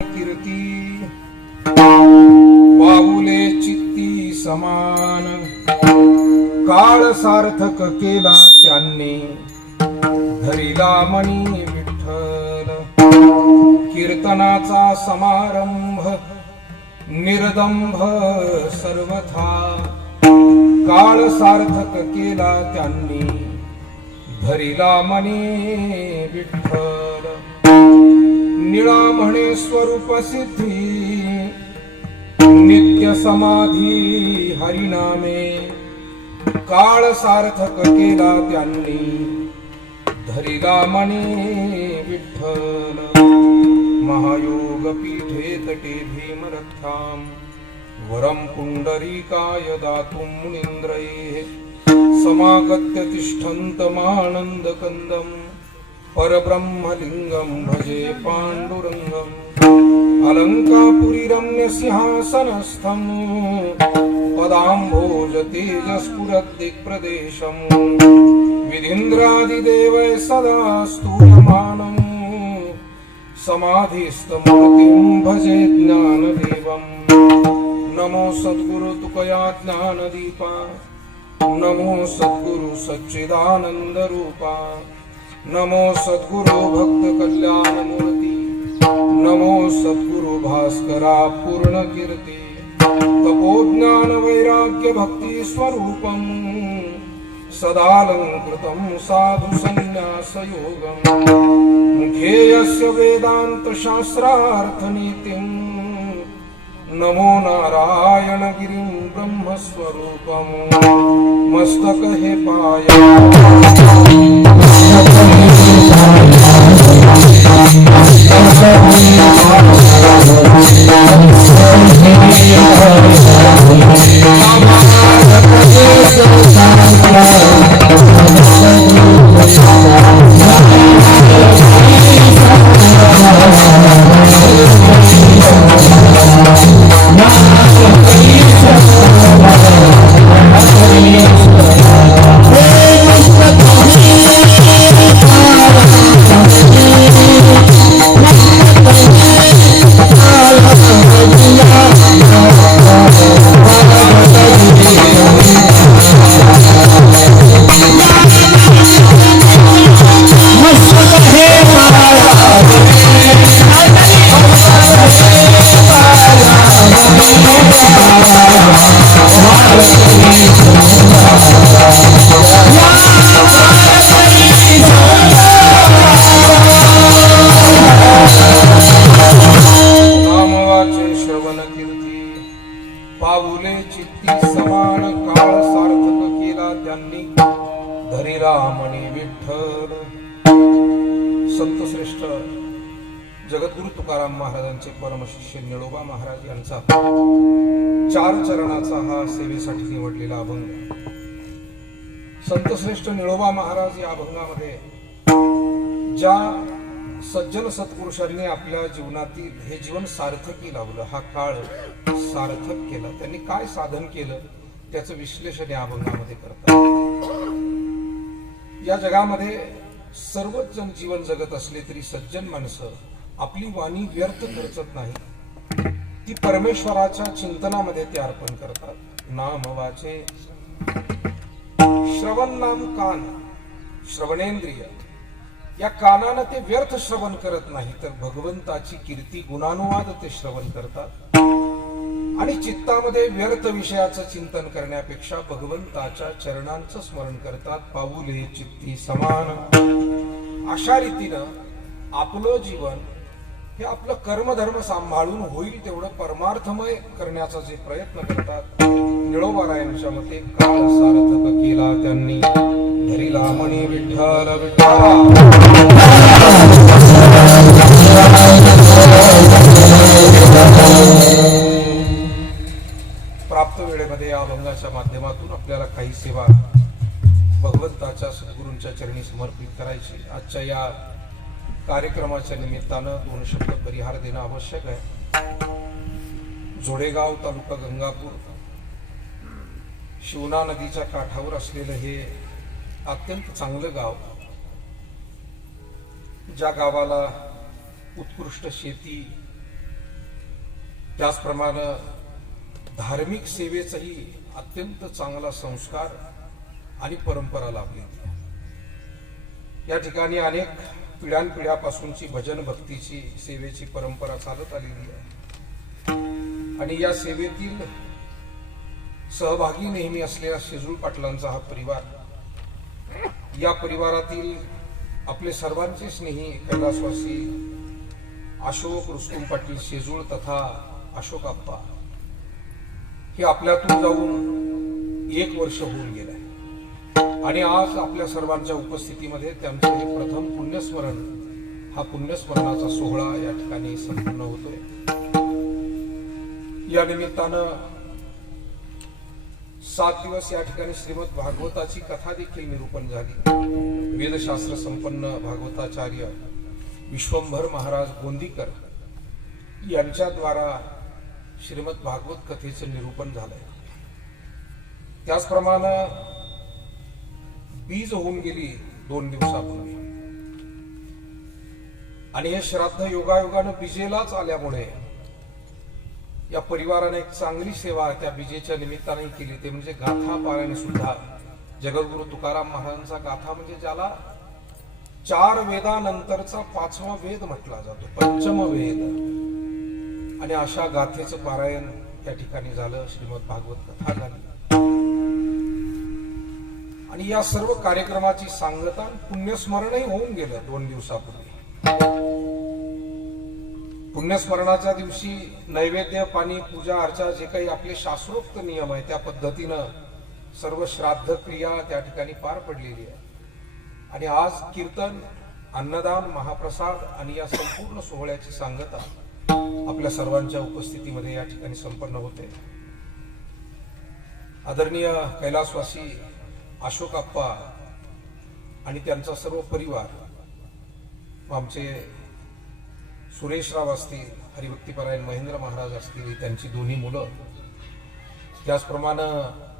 कीर्ती पाऊले चित्ती समान काळ सार्थक केला त्यांनी धरिला मनी विठ्ठल कीर्तनाचा समारंभ निर्दंभ सर्वथा काळ सार्थक केला त्यांनी धरिला मनी विठ्ठल निळा म्हणे स्वरूप सिद्धी नित्य समाधी हरिनामे काळ सार्थक केला त्यांनी धरिला मनी विठ्ठल महायोग पीठे तटे भीमरथाम वरम पुंडरीकाय दातुं मुनींद्रैः समागत्य तिष्ठन्तमानन्द कंदम परब्रह्मलिंगम भजे पांडुरंगम अलंकापुरी रम्य सिंहासनस्थं पदाम्भोज तेजस्फुरद्दिक्प्रदेशं विधीन्द्रादिदेवै सदा स्तूयमानं समाधिस्थमूर्तिं भजे ज्ञानदेवं नमो सद्गुरु तुकया ज्ञानदीपा नमो सद्गुरु सच्चिदानंद रूपा नमो सद्गुरु भक्त कल्याण मूर्ती नमो सद्गुरु भास्करा पूर्ण कीर्ती तपोज्ञान वैराग्य भक्ती स्वरूपम सदालंकृतं साधु संन्यास योगम मुखे यस्य वेदांत शास्त्रार्थ नीतिं नमो नारायण गिरिं ब्रह्म स्वरूपम मस्तक हे पाया पाऊले चित्ती समान काळ सार्थक केला त्यांनी धरिला मणी विठ्ठल. संत श्रेष्ठ जगद्गुरु तुकाराम महाराजांचे परमशिष्य निळोबा महाराज यांचा 4 चरणाचा हा सेवेसाठी निवडलेला अभंग. संत श्रेष्ठ निळोबा महाराज या अभंगामध्ये ज्या सज्जन सत्पुरुषांनी आपल्या जीवनातील हे जीवन सार्थकी लावलं, हा काळ सार्थक केला, त्यांनी काय साधन केलं त्याचं विश्लेषण या अभंगामध्ये करतात. या जगामध्ये सर्वच जण जीवन जगत असले तरी सज्जन माणसं आपली वाणी व्यर्थ खर्चत नाही, ती परमेश्वराच्या चिंतनामध्ये ते अर्पण करतात. नाम वाचे श्रवण नाम कान श्रवणेंद्रिय, या कानानं ते व्यर्थ श्रवण करत नाही तर भगवंताची कीर्ती गुणानुवाद ते श्रवण करतात. आणि चित्तामध्ये व्यर्थ विषयाचं चिंतन करण्यापेक्षा भगवंताच्या चरणांचं स्मरण करतात. पाऊले चित्ती समान, अशा रीतीनं आपलं जीवन हे आपलं कर्मधर्म सांभाळून होईल तेवढं परमार्थमय करण्याचा जे प्रयत्न करतात. निळोबारायांच्या मते काळ सार्थक केला त्यांनी धरिला मणी विठ्ठल विठ्ठला. प्राप्त वेळेमध्ये या अभंगाच्या माध्यमातून आपल्याला काही सेवा भगवंताच्या सद्गुरूंच्या चरणी समर्पित करायची. आजच्या या कार्यक्रमाच्या निमित्तानं 2 शब्द परिहार देणं आवश्यक आहे. जोडेगाव तालुका गंगापूर शिवना नदीच्या काठावर असलेलं हे अत्यंत चांगलं गाव, ज्या गावाला उत्कृष्ट शेती त्याचप्रमाणे धार्मिक सेवेचाही अत्यंत चांगला संस्कार आणि परंपरा लाभली. या ठिकाणी अनेक पिढ्यानपिढ्यापासूनची भजन भक्तीची सेवेची परंपरा चालत आलेली आहे आणि या सेवेतील सहभागी नेहमी असलेला शेजूळ पाटलांचा हा परिवार, या परिवारातील आपले सर्वांचे स्नेही कैलासवासी अशोक रुस्तुम पाटील शेजूळ तथा अशोक आप्पा हे आपल्यातून जाऊन 1 वर्ष होऊन गेले आणि आज आपल्या सर्वांच्या उपस्थितीमध्ये त्यांचे हे प्रथम पुण्यस्मरण, हा पुण्यस्मरणाचा सोहळा या ठिकाणी संपन्न होतोय. या निमित्तानं 7 दिवस या ठिकाणी श्रीमद भागवताची कथा देखील निरूपण झाली. वेदशास्त्र संपन्न भागवताचार्य विश्वंभर महाराज गोंदीकर यांच्याद्वारा श्रीमद भागवत कथेचं निरूपण झालंय. त्याचप्रमाणे बीज होऊन गेली 2 दिवसापूर्वी आणि हे श्राद्ध योगायोगानं बीजेलाच आल्यामुळे या परिवाराने एक चांगली सेवा त्या बीजेच्या निमित्ताने केली. ते म्हणजे गाथा पारायण सुद्धा. जगद्गुरु तुकाराम महाराजांचा गाथा म्हणजे ज्याला 4 वेदानंतरचा 5वा वेद म्हटला जातो, पंचम वेद, आणि अशा गाथेचं पारायण या ठिकाणी झालं. श्रीमद भागवत कथा झाली आणि या सर्व कार्यक्रमाची सांगता पुण्यस्मरणही होऊन गेलं 2 दिवसापूर्वी. पुण्यस्मरणाच्या दिवशी नैवेद्य, पाणी, पूजा अर्चा जे काही आपले शास्त्रोक्त नियम आहे त्या पद्धतीनं सर्व श्राद्ध क्रिया त्या ठिकाणी पार पडलेली आहे आणि आज कीर्तन, अन्नदान, महाप्रसाद आणि या संपूर्ण सोहळ्याची सांगता आपल्या सर्वांच्या उपस्थितीमध्ये या ठिकाणी संपन्न होते. आदरणीय कैलासवासी अशोक आप्पा आणि त्यांचा सर्व परिवार, आमचे सुरेशराव असतील, हरिभक्तीपरायण महेंद्र महाराज असतील, त्यांची 2 मुलं, त्याचप्रमाणे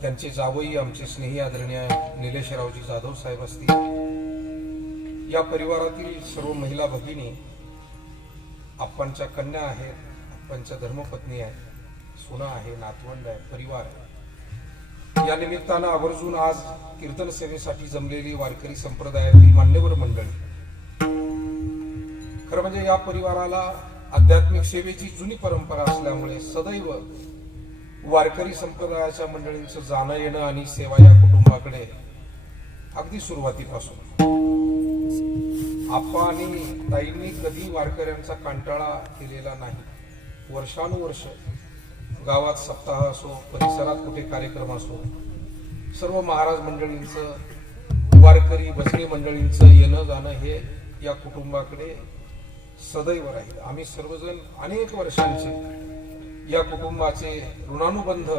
त्यांचे जावई आमचे स्नेही आदरणीय निलेशरावजी जाधव साहेब असतील, या परिवारातील सर्व महिला भगिनी, आप्पांच्या कन्या आहेत, आप्पांच्या धर्मपत्नी आहेत, सुना आहे, नातवंड आहे, परिवार आहे. या निमित्तानं आवर्जून आज कीर्तन सेवेसाठी जमलेली वारकरी संप्रदायातील मान्यवर मंडळी, खरं म्हणजे या परिवाराला आध्यात्मिक सेवेची जुनी परंपरा असल्यामुळे सदैव वारकरी संप्रदायाच्या मंडळींचं जाणं येणं आणि सेवा या कुटुंबाकडे अगदी सुरुवातीपासून. आप्पा आणि ताईंनी कधी वारकऱ्यांचा कंटाळा केलेला नाही. वर्षानुवर्ष गावात सप्ताह असो, परिसरात कुठे कार्यक्रम असो, सर्व महाराज मंडळींचं, वारकरी भजनी मंडळींचं येणं जाणं हे या कुटुंबाकडे सदैव राहील. आम्ही सर्वजण अनेक वर्षांचे या कुटुंबाचे ऋणानुबंध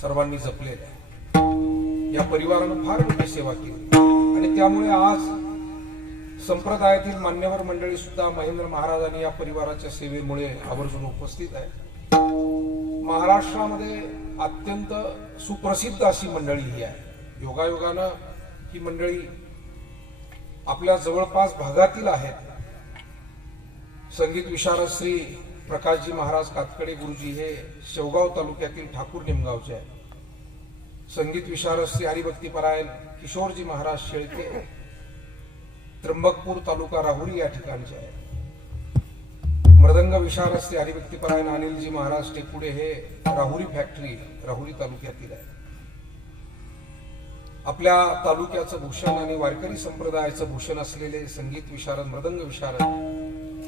सर्वांनी जपलेले आहे. या परिवारानं फार मोठी सेवा केली आणि त्यामुळे आज संप्रदायातील मान्यवर मंडळी सुद्धा महेंद्र महाराजांनी या परिवाराच्या सेवेमुळे आवर्जून उपस्थित आहे. महाराष्ट्रामध्ये अत्यंत सुप्रसिद्ध अशी मंडळी ही आहे. योगायोगानं ही मंडळी आपल्या जवळपास भागातील आहेत. संगीत विशारद श्री प्रकाशजी महाराज कातकडे गुरुजी हे शेवगाव तालुक्यातील ठाकूर निमगावचे आहेत. संगीत विशारद श्री हरिभक्तीपरायण किशोरजी महाराज शेळके त्र्यंबकपूर तालुका राहुरी या ठिकाणचे आहे. मृदंग विशारद श्री हरिभक्तीपरायण अनिलजी महाराज टेकुडे हे राहुरी फॅक्टरी राहुरी तालुक्यातील आहे. आपल्या तालुक्याचं भूषण आणि वारकरी संप्रदायाचं भूषण असलेले संगीत विशारद, मृदंग विशारद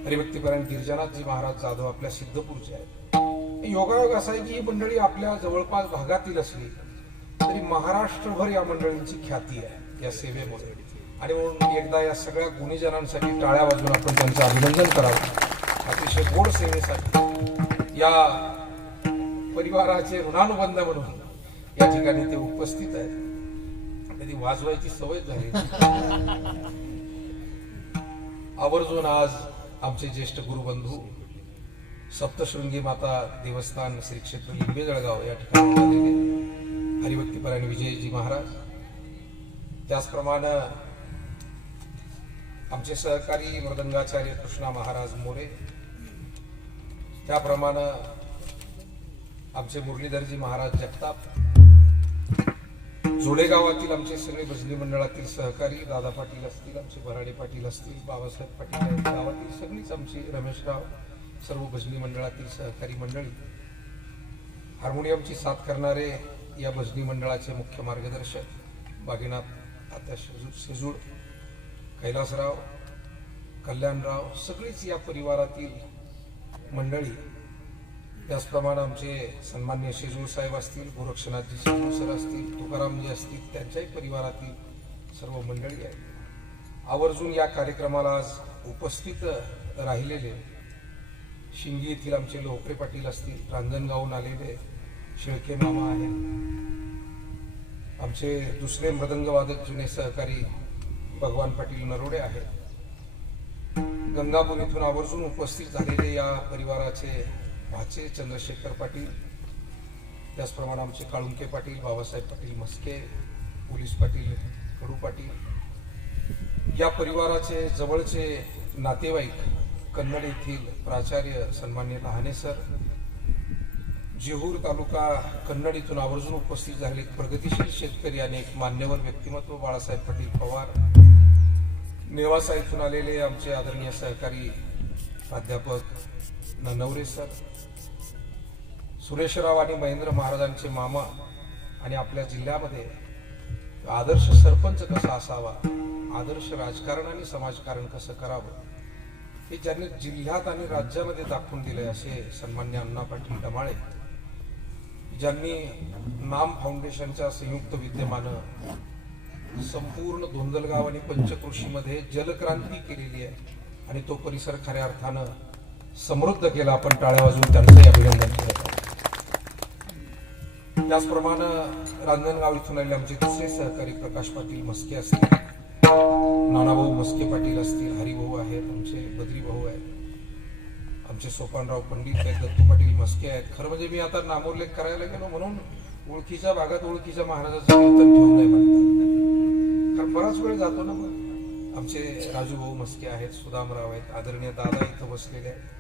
हरिभक्तीपरायण गिरिजानाथजी महाराज जाधव आपल्या सिद्धपूरचे आहेत. योगायोग असा आहे की ही मंडळी आपल्या जवळपास भागातील असली तरी महाराष्ट्रभर या मंडळींची ख्याती आहे या सेवेमुळे. आणि म्हणून एकदा या सगळ्या गुणीजनांसाठी टाळ्या वाजवून आपण त्यांचं अभिनंदन करावं. अतिशय गोड सेवेसाठी या परिवाराचे ऋणानुबंध म्हणून या ठिकाणी ते उपस्थित आहेत. कधी वाजवायची सवय झाली. आवर्जून आज आमचे ज्येष्ठ गुरुबंधू सप्तशृंगी माता देवस्थान श्री क्षेत्र लिंबे जळगाव या ठिकाणी आलेले हरिभक्तीपरायण विजयजी महाराज, त्याचप्रमाणे आमचे सहकारी मृदंगाचार्य कृष्णा महाराज मोरे, त्याप्रमाणे आमचे मुरलीधरजी महाराज जगताप, जोडे गावातील आमचे सगळे भजनी मंडळातील सहकारी, दादा पाटील असतील, आमचे भराडे पाटील असतील, बाबासाहेब पाटील आहेत, गावातील सगळीच आमची, रमेशराव, सर्व भजनी मंडळातील सहकारी मंडळी, हार्मोनियमची साथ करणारे या भजनी मंडळाचे मुख्य मार्गदर्शक बागेनाथ तात्या शेजूळ, कैलासराव, कल्याणराव, सगळीच या परिवारातील मंडळी, त्याचप्रमाणे आमचे सन्मान्य शेजूळ साहेब असतील, गोरक्षनाथजी शेजूळ सर असतील, तुकारामजी असतील, त्यांच्याही परिवारातील सर्व मंडळी आहेत. आवर्जून या कार्यक्रमाला आज उपस्थित राहिलेले शिंगी येथील आमचे लोकरे पाटील असतील, रांजणगावून आलेले शेळके मामा आहेत, आमचे दुसरे मृदंगवादक जुने सहकारी भगवान पाटील नरोडे आहेत, गंगापूर इथून आवर्जून उपस्थित झालेले या परिवाराचे भाचे चंद्रशेखर पाटील, त्याचप्रमाणे आमचे काळुंके पाटील, बाबासाहेब पाटील मस्के, पोलीस पाटील कडू पाटील, या परिवाराचे जवळचे नातेवाईक, कन्नड येथील प्राचार्य सन्मान्य लहाने सर, जेहूर तालुका कन्नड इथून आवर्जून उपस्थित झालेले प्रगतिशील शेतकरी आणि एक मान्यवर व्यक्तिमत्व बाळासाहेब पाटील पवार, नेवासा इथून आलेले आमचे आदरणीय सहकारी प्राध्यापक नवरे सर, सुरेशराव आणि महेंद्र महाराजांचे मामा, आणि आपल्या जिल्ह्यामध्ये आदर्श सरपंच कसा असावा, आदर्श राजकारण आणि समाजकारण कसं करावं, हे ज्यांनी जिल्ह्यात आणि राज्यामध्ये दाखवून दिले असे सन्मान्य अण्णा पाटील डमाळे, ज्यांनी नाम फाउंडेशनच्या संयुक्त विद्यमानं संपूर्ण धोंदलगाव आणि पंचकृषीमध्ये जलक्रांती केलेली आहे आणि तो परिसर खऱ्या अर्थानं समृद्ध केला. आपण टाळ्या वाजवून त्यांचंही अभिनंदन करत आहोत. त्याचप्रमाणे रांजणगाव इथून आलेले आमचे दुसरे सहकारी प्रकाश पाटील मस्के असतील, नानाभाऊ मस्के पाटील असतील, हरिभाऊ आहेत, आमचे बद्री भाऊ आहेत, आमचे सोपानराव पंडित आहेत, दत्तू पाटील मस्के आहेत. खरं म्हणजे मी आता नामोल्लेख करायला गेलो म्हणून ओळखीच्या भागात ओळखीच्या महाराजाचं कीर्तन ठेवून नाही म्हणतात, कारण बराच वेळ जातो ना. मग आमचे राजू भाऊ मस्के आहेत, सुदामराव आहेत, आदरणीय दादा इथं बसलेले आहेत,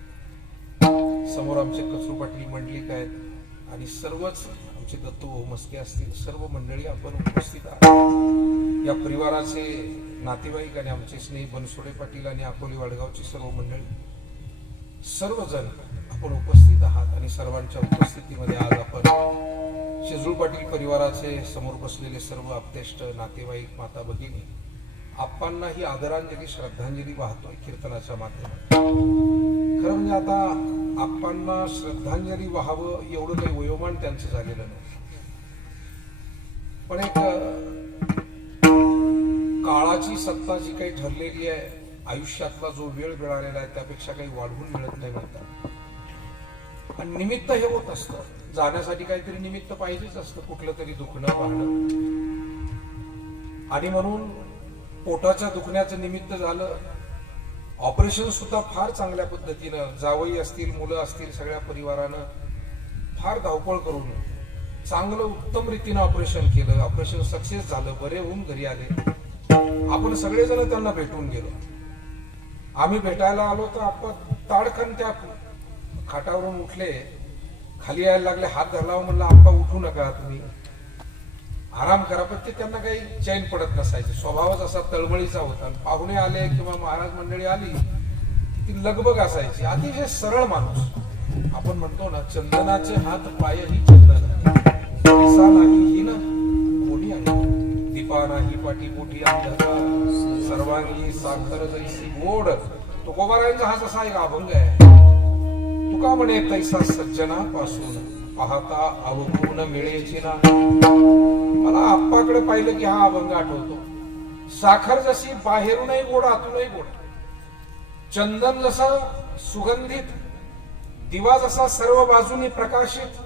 समोर आमचे कचरू पाटील मंडलिक आहेत आणि सर्वच आमचे दत्तू भाऊ मस्के असतील, सर्व मंडळी आपण उपस्थित आहात. या परिवाराचे नातेवाईक आणि आमचे स्नेही बनसोडे पाटील आणि अकोली वाडगावची सर्व मंडळी, सर्वजण आपण उपस्थित आहात आणि सर्वांच्या उपस्थितीमध्ये आज आपण शेजूळ पाटील परिवाराचे समोर बसलेले सर्व आप्तेष्ट नातेवाईक, माता भगिनी, आप्पांना ही आदरांजली श्रद्धांजली वाहतोय कीर्तनाच्या माध्यमातून. खरं म्हणजे आता आप्पांना श्रद्धांजली वाहावं एवढं काही वयोमान त्यांचं झालेलं नाही, पण एक काळाची सत्ता जी काही ठरलेली आहे, आयुष्यातला जो वेळ मिळालेला आहे त्यापेक्षा काही वाढवून मिळत नाही म्हणतात. आणि निमित्त हे होत असतं, जाण्यासाठी काहीतरी निमित्त पाहिजेच असतं, कुठलं तरी दुखणं वाहणं. आणि म्हणून पोटाच्या दुखण्याचं निमित्त झालं, ऑपरेशन सुद्धा फार चांगल्या पद्धतीनं, जावई असतील, मुलं असतील, सगळ्या परिवारानं फार धावपळ करून चांगलं उत्तम रीतीनं ऑपरेशन केलं. ऑपरेशन सक्सेस झालं, बरे होऊन घरी आले. आपण सगळेजण त्यांना भेटून गेलो. आम्ही भेटायला आलो तर आपण ताडकन त्या खाटावरून उठले, खाली यायला लागले, हात धरला, म्हणलं आप्पा उठू नका, तुम्ही आराम करा. पण ते त्यांना काही चैन पडत नसायचे, स्वभावच असा तळमळीचा होता. पाहुणे आले किंवा महाराज मंडळी आली ती लगबग असायची. अतिशय सरळ माणूस. आपण म्हणतो ना, चंदनाचे हात पाय ही चंदन, पैसा नाही ही ना कोणी आहे, दीपा नाही पाठी पोटी अंधकार, सर्वांगी साखर जैसी गोड. तुकोबारायांचा हा जसा एक अभंग आहे. तुका म्हणे तैसा सज्जना पासून पाहता अवगुण मिळेची ना. मला आप्पाकडे पाहिलं की हा अभंग आठवतो. साखर जशी बाहेरूनही गोड आतूनही गोड, चंदन जसा सुगंधित, दिवा जसा सर्व बाजूनी प्रकाशित,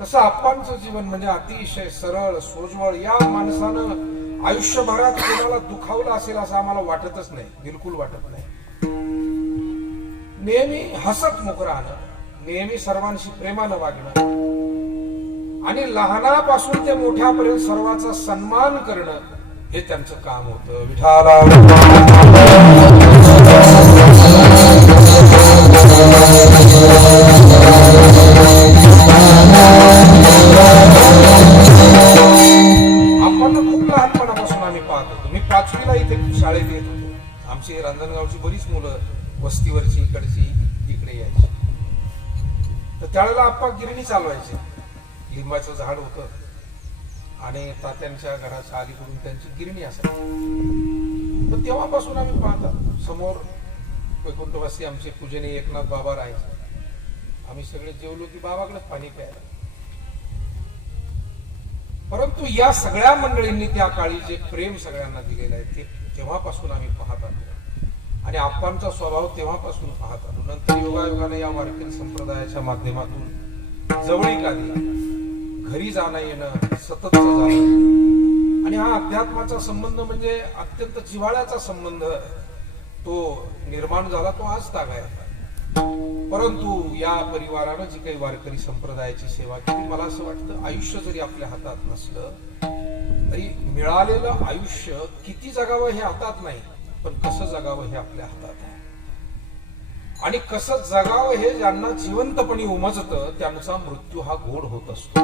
तसं आप्पांचं जीवन म्हणजे अतिशय सरळ सोजवळ. या माणसानं आयुष्यभरात कोणाला दुखावलं असेल असं आम्हाला वाटतच नाही, बिलकुल वाटत नाही. नेहमी हसत मुख राहणं, नेहमी सर्वांशी प्रेमानं वागणं आणि लहानापासून ते मोठ्यापर्यंत सर्वांचा सन्मान करणं हे त्यांचं काम होतं. विठाला शाळेत येत होतो, आमची रांजणगावची बरीच मुलं वस्तीवरची इकडची इकडे यायची. तर त्यावेळेला आप्पा गिरणी चालवायचे. लिंबाचं झाड होतं आणि तात्यांच्या घराच्या अलीकडून त्यांची गिरणी असायची. तर तेव्हापासून आम्ही पाहतात समोर वैकुंठवासी आमचे पूजनीय एकनाथ बाबा राहायचे. आम्ही सगळे जेवलो की बाबाकडेच पाणी प्यायला. परंतु या सगळ्या मंडळींनी त्या काळी जे प्रेम सगळ्यांना दिलेलं आहे ते तेव्हापासून आम्ही पाहत आलो आणि आप्पांचा स्वभाव तेव्हापासून पाहत आलो. नंतर योगायोगाने या वारकरी संप्रदायाच्या माध्यमातून जवळीक आली, घरी जाणं येणं सततच झालं आणि हा अध्यात्माचा संबंध म्हणजे अत्यंत जिव्हाळ्याचा संबंध तो निर्माण झाला, तो आज ताग आहे. परंतु या परिवारानं जी काही वारकरी संप्रदायाची सेवा केली, मला असं वाटतं आयुष्य जरी आपल्या हातात नसलं तरी मिळालेलं आयुष्य किती जगावं हे हातात नाही, पण कसं जगावं हे आपल्या हातात आहे. आणि कसं जगावं हे ज्यांना जिवंतपणी उमजतं त्यांचा मृत्यू हा गोड होत असतो.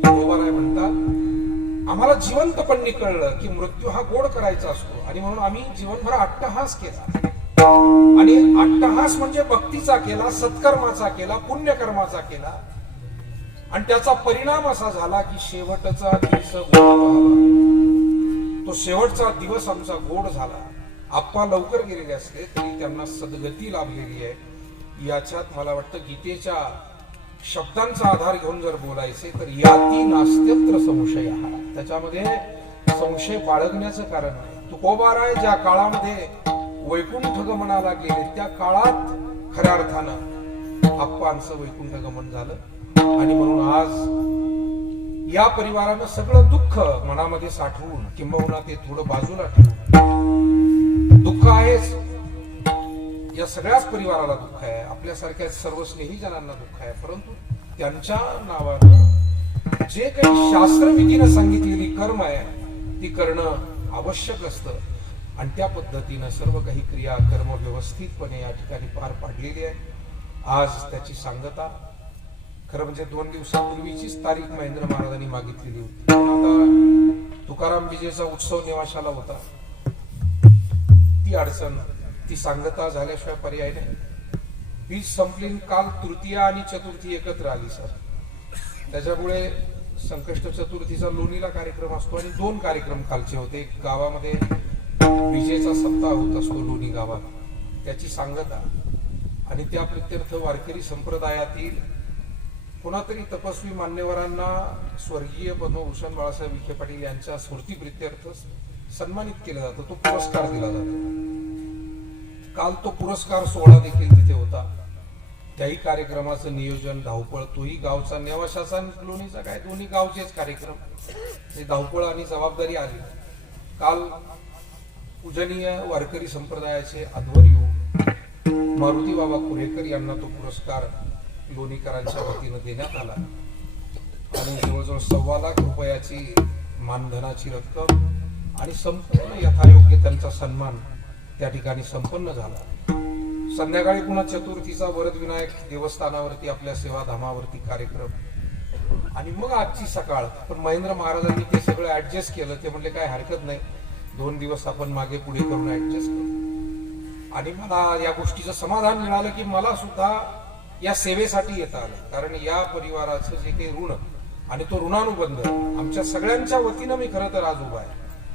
बरोबर आहे म्हणतात, आम्हाला जिवंतपणी कळलं की मृत्यू हा गोड करायचा असतो आणि म्हणून आम्ही जीवनभर अट्टहास केला. आणि अट्टहास म्हणजे भक्तीचा केला, सत्कर्माचा केला, पुण्यकर्माचा केला आणि त्याचा परिणाम असा झाला की शेवटचा दिवस तो शेवटचा दिवस आमचा गोड झाला. आप्पा लवकर गेलेले असले तरी त्यांना सद्गती लाभलेली आहे. याच्यात मला वाटतं गीतेच्या शब्दांचा आधार घेऊन जर बोलायचे तर याती नास्त्यत्र संशय, त्याच्यामध्ये संशय बाळगण्याचं कारण नाही. तुकोबाराय ज्या काळामध्ये वैकुंठ गमनाला गेले त्या काळात खऱ्या अर्थानं आप्पांचं वैकुंठ गमन झालं आणि म्हणून आज या परिवारानं सगळं दुःख मनामध्ये साठवून किंबहुना ते थोडं बाजूला ठेवून, दुःख आहेच, या सगळ्याच परिवाराला दुःख आहे, आपल्यासारख्या सर्व स्नेहीजनांना दुःख आहे, परंतु त्यांच्या नावानं जे काही शास्त्रविधीनं सांगितलेली कर्म आहे ती करणं आवश्यक असतं आणि त्या पद्धतीनं सर्व काही क्रिया कर्म व्यवस्थितपणे या ठिकाणी पार पाडलेली आहे. आज त्याची सांगता खरं म्हणजे 2 दिवसापूर्वीचीच तारीख महेंद्र महाराजांनी मागितलेली होती. आता तुकाराम विजेचा उत्सव निवासाला होता, ती अडचण, ती सांगता झाल्याशिवाय पर्याय नाही. वीज संपली, काल तृतीया आणि चतुर्थी एकत्र आली सर, त्याच्यामुळे संकष्ट चतुर्थीचा लोणीला कार्यक्रम असतो आणि 2 कार्यक्रम कालचे होते. एक गावामध्ये विजेचा सप्ताह होत असतो लोणी गावात, त्याची सांगता आणि त्या प्रित्यर्थ वारकरी संप्रदायातील कोणातरी तपस्वी मान्यवरांना स्वर्गीय पद्मभूषण बाळासाहेब विखे पाटील यांच्या स्मृती प्रित्यर्थ सन्मानित केलं जातं, तो पुरस्कार दिला जातो. काल तो पुरस्कार सोहळा देखील तिथे होता. त्याही कार्यक्रमाचं नियोजन, धावपळ, तोही गावचा नेवाशाचा लोणीचा काय दोन्ही गावचेच कार्यक्रम, धावपळ आणि जबाबदारी आली. काल पूजनीय वारकरी संप्रदायाचे अध्वर्यू मारुती बाबा कुरेकर यांना तो पुरस्कार लोणीकरांच्या वतीनं देण्यात आला आणि जवळजवळ 1.25 लाख रुपयाची मानधनाची रक्कम आणि संपूर्ण यथायोग्य त्यांचा सन्मान त्या ठिकाणी संपन्न झाला. संध्याकाळी पुन्हा चतुर्थीचा वरदविनायक देवस्थानावरती आपल्या सेवाधामावरती कार्यक्रम आणि मग आजची सकाळ. पण महेंद्र महाराजांनी ते सगळं ऍडजस्ट केलं. ते म्हणले काय हरकत नाही, 2 दिवस आपण मागे पुढे करून ऍडजस्ट करू. आणि मला या गोष्टीचं समाधान मिळालं की मला सुद्धा या सेवेसाठी येता आलं, कारण या परिवाराचं जे काही ऋण आणि तो ऋणानुबंध आमच्या सगळ्यांच्या वतीनं मी खरं तर आज उभा आहे.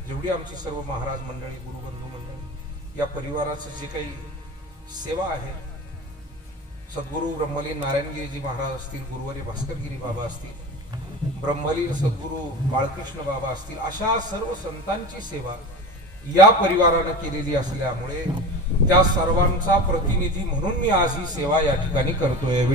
जेवढी आमची सर्व महाराज मंडळी, गुरुबंधू मंडळी, या परिवाराचं जे काही सेवा आहे, सद्गुरू ब्रह्मलीन नारायणगिरीजी महाराज असतील, गुरुवारी भास्करगिरी बाबा असतील, ब्रह्मलीन सद्गुरू बाळकृष्ण बाबा असतील, अशा सर्व संतांची सेवा या परिवारानं केलेली असल्यामुळे त्या सर्वांचा प्रतिनिधी म्हणून मी आज ही सेवा या ठिकाणी करतोय.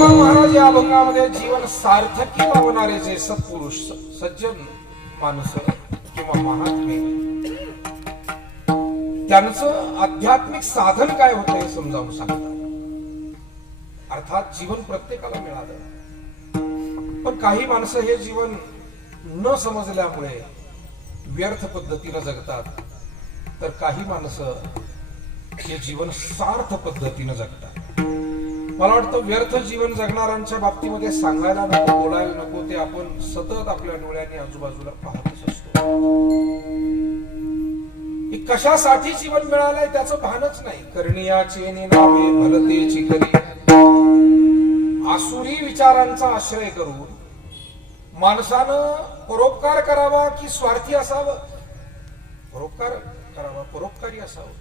महाराज या अभंगामध्ये जीवन सार्थकी लावणारे जे सत्पुरुष, सज्जन माणूस किंवा महात्मे, त्यांचं आध्यात्मिक साधन काय होतं हे समजावून सांगतात. अर्थात जीवन प्रत्येकाला मिळालं, पण काही माणसं हे जीवन न समजल्यामुळे व्यर्थ पद्धतीनं जगतात, तर काही माणसं हे जीवन सार्थ पद्धतीनं जगतात. मला वाटतं व्यर्थ जीवन जगणाऱ्यांच्या बाबतीमध्ये सांगायला नको, बोलायला नको, ते आपण सतत आपल्या डोळ्यांनी आजूबाजूला पाहतच असतो. हे कशासाठी जीवन मिळालंय त्याचं भानच नाही. करण्याचे नावे भलतेची करी, आसुरी विचारांचा आश्रय करून माणसानं परोपकार करावा की स्वार्थी असावं? परोपकार करावा, परोपकारी असावं.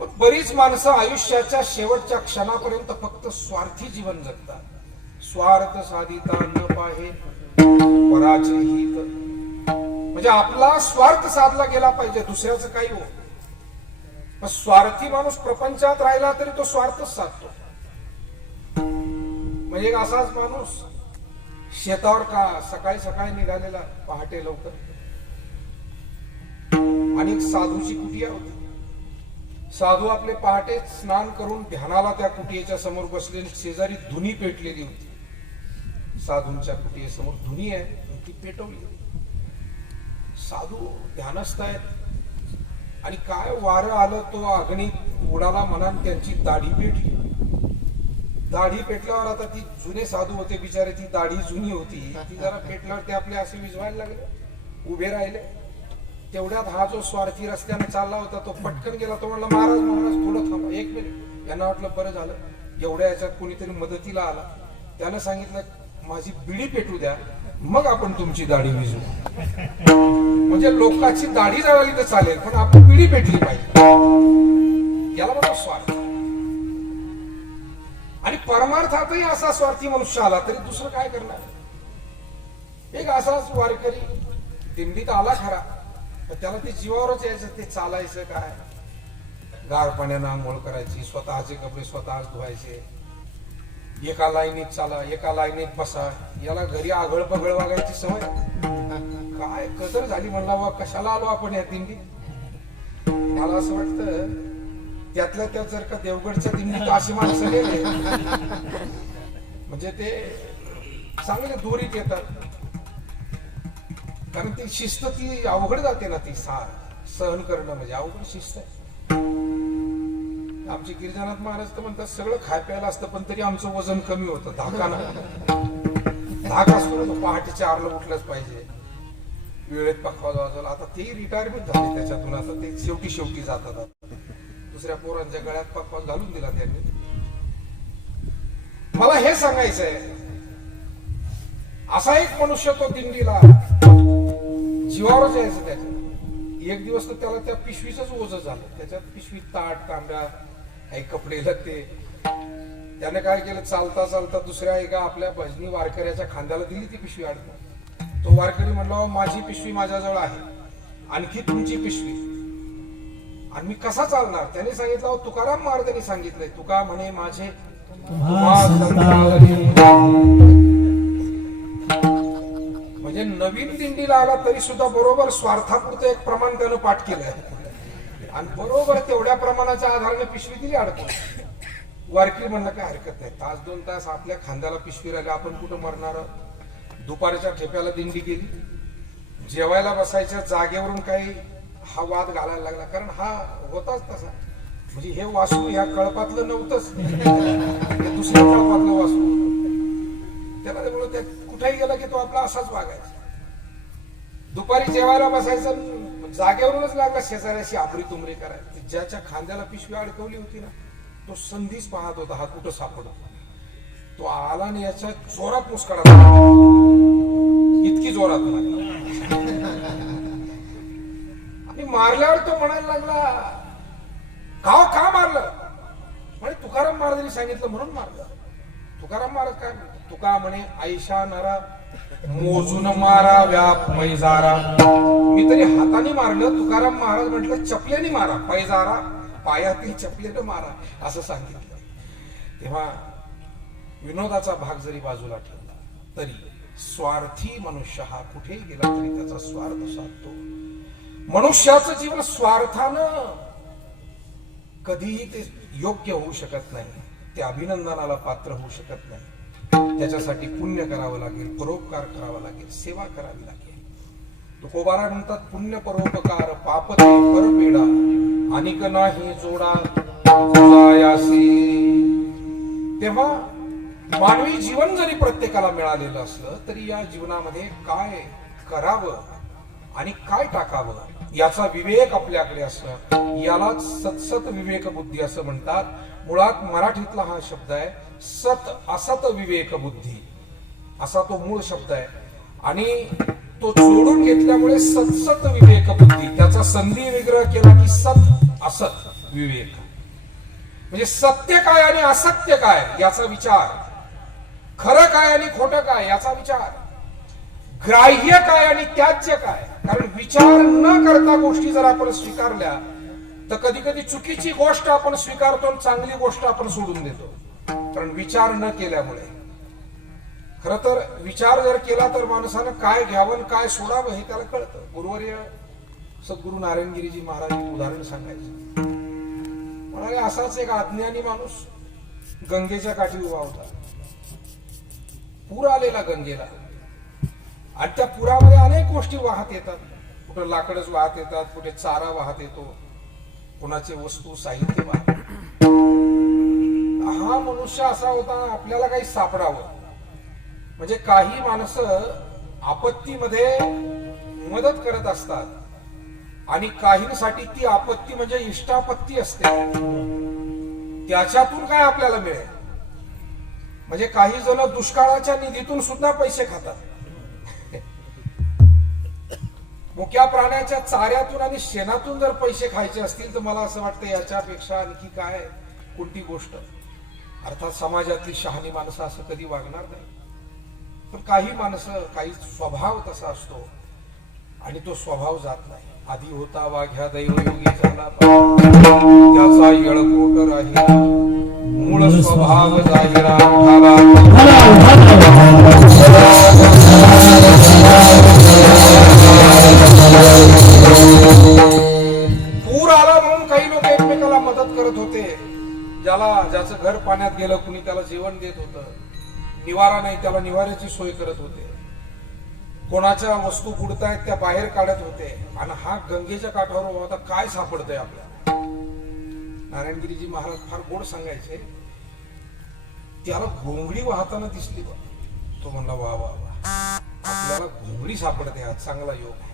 पण बरीच माणसं आयुष्याच्या शेवटच्या क्षणापर्यंत फक्त स्वार्थी जीवन जगतात. स्वार्थ साधिता न पाहे पराचे हित, म्हणजे आपला स्वार्थ साधला गेला पाहिजे, दुसऱ्याचं काही हो. पण स्वार्थी माणूस प्रपंचात राहिला तरी तो स्वार्थच साधतो. म्हणजे एक असाच माणूस शेतावर का सकाळी सकाळी निघालेला पहाटे लवकर, आणि एक साधूची कुटिया होती. साधू आपले पहाटे स्नान करून ध्यानाला त्या कुटियेच्या समोर बसले, शेजारी धुनी पेटलेली होती. साधूंच्या कुटियेसमोर धुनी आहे, ती पेटवली. साधू ध्यानस्थ आहेत आणि काय वारं आलं, तो अग्नी उडाला म्हणा, त्यांची दाढी पेटली. दाढी पेटल्यावर आता ती जुने साधू होते बिचारे, ती दाढी जुनी होती, ती जरा पेटल्यावर ते आपले असे विझवायला लागले, उभे राहिले. तेवढ्यात हा जो स्वार्थी रस्त्याने चालला होता तो पटकन गेला. तो म्हणला, महाराज महाराज थोडं थांबा, एक मिनिट. यांना वाटलं बरं झालं एवढ्या याच्यात कोणीतरी मदतीला आला. त्यानं सांगितलं, माझी बिडी पेटू द्या, मग आपण तुमची दाढी विझू. म्हणजे लोकांची दाढी जळाली तर चालेल, पण आपण बिडी पेटली पाहिजे. याला म्हणतो स्वार्थ. आणि परमार्थातही असा स्वार्थी मनुष्य आला तरी दुसरं काय करणार. एक असाच वारकरी दिंडीत आला खरा, तर त्याला ते जीवावरच यायचं. ते चालायचं काय, गार पाण्यानं आंघोळ करायची, स्वतःचे कपडे स्वतःच धुवायचे, एका लाईनीत चाला, एका लाईनीत बसा. याला घरी आगळ पगळ वागायची सवय. काय कदर झाली म्हणला, वा कशाला आलो आपण या दिंडीत. मला असं वाटतं त्यातल्या त्यात जर का देवगडच्या दिंडीत अशी माणसं गेले म्हणजे ते चांगले दोरीत येतात. कारण ती शिस्त ती अवघड जाते ना, ती सहन करणं म्हणजे अवघड शिस्त आहे. आमचे गिरिजानाथ महाराज तर म्हणतात सगळं खाय प्यायला असतं, पण तरी आमचं वजन कमी होतं. धाक असतो, पहाटे 4ला उठलंच पाहिजे, वेळेत पक्वा वाजवला. आता तेही रिटायरमेंट झाले त्याच्यातून, आता ते शेवटी जातात. दुसऱ्या पोरांच्या गळ्यात पक्वा घालून दिला त्यांनी. मला हे सांगायचंय, असा एक मनुष्य तो दिंडीला जीवावरच यायचं. त्याच्या एक दिवस तर त्याला त्या पिशवीच ओझं झालं. त्याच्यात पिशवीत ताट तांब्या काही कपडे लत्ते. त्याने काय केलं, चालता चालता दुसऱ्या एका आपल्या भजनी वारकऱ्याच्या खांद्याला दिली ती पिशवी अडकून. तो वारकरी म्हणला, माझी पिशवी माझ्याजवळ आहे, आणखी तुमची पिशवी, आणि मी कसा चालणार. त्याने सांगितलं, तुकाराम महाराजांनी सांगितलंय, तुका म्हणे माझे म्हणजे नवीन दिंडीला आला तरी सुद्धा बरोबर स्वार्थापुरतं एक प्रमाण त्यानं पाठ केलंय, आणि बरोबर तेवढ्या प्रमाणाच्या आधाराने पिशवी दिली अडकून. वारकरी म्हणलं काय हरकत नाही, 1-2 तास आपल्या खांद्याला पिशवी राहिली, आपण कुठं मरणार. दुपारच्या ठेप्याला दिंडी गेली. जेवायला बसायच्या जागेवरून काही हा वाद घालायला लागला, कारण हा होताच तसा. म्हणजे हे वासू ह्या कळपातलं नव्हतंच, हे दुसऱ्या कळपातलं वासू. त्याला त्यामुळे त्या कुठेही गेला की तो आपला असाच वागायचा. दुपारी जेवायला बसायचं, जागेवरूनच लागला शेजाऱ्याशी आबरी तुमरी करायला. ज्याच्या खांद्याला पिशवी अडकवली होती ना, तो संधीच पाहत होता हा कुठं सापडतो. तो आला आणि याच्या जोरात मुस्काडा, इतकी जोरात मारला. आणि मारल्यावर तो म्हणायला लागला, का मारलं. म्हणजे तुकाराम महाराजांनी सांगितलं म्हणून मारलं. तुकाराम महाराज काय म्हणतो, तुका म्हणे आयशा नरा मोजून मारा व्याप पैजारा. मी तरी हाताने मारलं, तुकाराम महाराज म्हटलं चपल्याने मारा, पैजारा पायातील चपलेनं मारा असं सांगितलं. तेव्हा विनोदाचा भाग जरी बाजूला ठेवला तरी स्वार्थी मनुष्य हा कुठेही गेला तरी त्याचा स्वार्थ साधतो. मनुष्याचं जीवन स्वार्थानं कधीही ते योग्य होऊ शकत नाही, ते अभिनंदनाला पात्र होऊ शकत नाही. त्याच्यासाठी पुण्य करावं लागेल, परोपकार करावा लागेल, सेवा करावी लागेल. तुकोबारा म्हणतात, पुण्य परोपकार पापते परपेडा अनिक नाही जोडा तुझायासी. तेव्हा मानवी जीवन जरी प्रत्येकाला मिळालेलं असलं तरी या जीवनामध्ये काय करावं आणि काय टाकावं याचा विवेक आपल्याकडे असणं, यालाच सत्सत विवेक बुद्धी असं म्हणतात. मुळात मराठीतला हा शब्द आहे सत असत विवेक बुद्धी, असा तो मूळ शब्द आहे. आणि तो जोडून घेतल्यामुळे सत्सत विवेक बुद्धी, त्याचा संधी विग्रह केला की सत असत विवेक, म्हणजे सत्य काय आणि असत्य काय याचा विचार, खरं काय आणि खोटं काय याचा विचार, ग्राह्य काय आणि त्याज्य काय. कारण विचार न करता गोष्टी जर आपण स्वीकारल्या तर कधी कधी चुकीची गोष्ट आपण स्वीकारतो आणि चांगली गोष्ट आपण सोडून देतो, कारण विचार न केल्यामुळे. खर तर विचार जर केला तर माणसानं काय घ्यावं काय सोडावं हे त्याला कळतं. गुरुवर्य सद्गुरु नारायणगिरीजी महाराज एक उदाहरण सांगायचं. म्हणाले, असाच एक अज्ञानी माणूस गंगेच्या काठी उभा होता. पूर आलेला गंगेला, आणि त्या पुरामध्ये अनेक गोष्टी वाहत येतात. कुठे लाकडच वाहत येतात, कुठे चारा वाहत येतो, कुणाचे वस्तू साहित्य वाहत. हा मनुष्य असा होता, आपल्याला काही सापडावं म्हणजे काही माणसं आपत्तीमध्ये मदत करत असतात आणि काहींसाठी ती आपत्ती म्हणजे इष्टापत्ती असते. त्याच्यातून काय आपल्याला मिळेल, म्हणजे काही जण दुष्काळाच्या निधीतून सुद्धा पैसे खातात. मुक्या प्राण्याच्या चाऱ्यातून आणि शेणातून जर पैसे खायचे असतील तर मला असं वाटतं याच्यापेक्षा आणखी काय कोणती गोष्ट. अर्थात समाजातली शहाणी माणसं असं कधी वागणार नाही, पण काही माणसं, काही स्वभाव तसा असतो आणि तो स्वभाव जात नाही. आधी होता वाघ्या दैवयोगी झाला, त्याचा येळकोट राहिला, मूळ स्वभाव जाहिरा झाला. पूर आला म्हणून काही लोक एकमेकाला मदत करत होते. ज्याचं घर पाण्यात गेलं कुणी त्याला जेवण देत होतं, निवारा नाही त्याला निवाऱ्याची सोय करत होते, कोणाच्या वस्तू बुडतायत त्या बाहेर काढत होते. आणि हा गंगेच्या काठावर उभा होता. काय सापडतंय आपल्याला? नारायणगिरीजी महाराज फार गोड सांगायचे. त्याला घोंगडी वाहताना दिसली बा. तो म्हणला, वा वा वा, आपल्याला घोंगडी सापडते, हा चांगला योग आहे.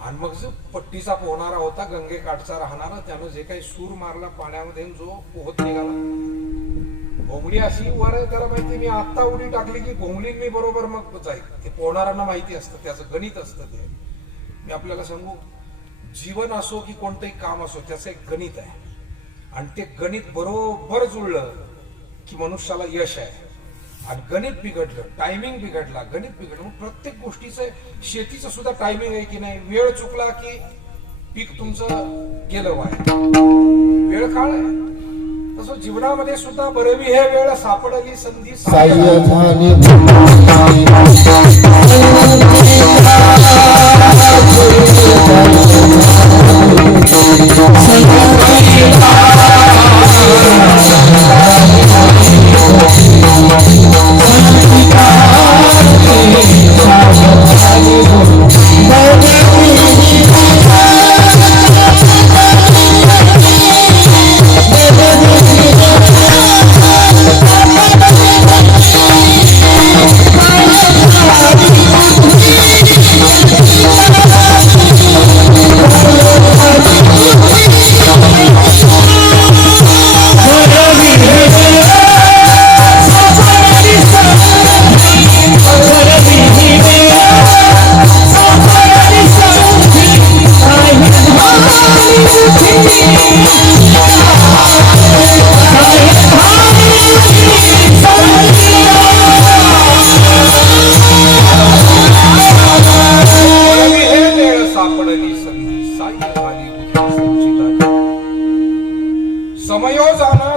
आणि मग जो पट्टीचा पोहणारा होता, गंगे काठचा राहणारा, त्यानं जे काही सूर मारला पाण्यामध्ये, जो पोहत निघाला, घोंगडी अशी वर आहे, त्याला माहिती मी आता उडी टाकली की घोंगडी मी बरोबर मग जाईल. ते पोहणाऱ्यांना माहिती असतं, त्याचं गणित असतं. ते मी आपल्याला सांगू, जीवन असो की कोणतंही काम असो, त्याचं एक गणित आहे. आणि ते गणित बरोबर जुळलं की मनुष्याला यश आहे. आणि गणित बिघडलं, टायमिंग बिघडला, गणित बिघडलं, मग प्रत्येक गोष्टीचं, शेतीचं सुद्धा टायमिंग आहे की नाही. वेळ चुकला की पीक तुमचं गेलं वाया, वेळ काळ आहे. तसं जीवनामध्ये सुद्धा बरवी हे वेळ सापडली संधी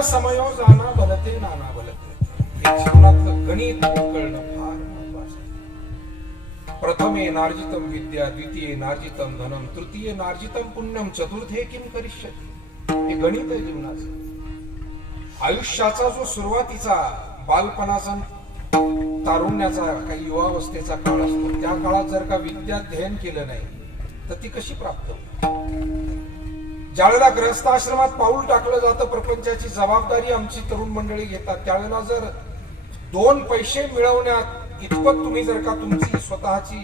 समयोजाना भलते नाना भलते. जीवनातलं गणित कळणं फार महत्वाचं आहे. प्रथमे नार्जितम विद्या, द्वितीये नार्जितम धनम, तृतीये नार्जितम पुण्यम, चतुर्थे किम करिष्यति. हे गणित आहे जीवनाचं. आयुष्याचा जो सुरुवातीचा बालपणाचा तारुण्याचा काही युवावस्थेचा काळ असतो. त्या काळात जर का विद्याध्ययन केलं नाही तर ती कशी प्राप्त होईल? ज्यावेळेला ग्रहस्थाश्रमात पाऊल टाकलं जातं, प्रपंचाची जबाबदारी आमची तरुण मंडळी घेतात, त्यावेळेला जर 2 पैसे मिळवण्यात इतपत तुम्ही जर का तुमची स्वतःची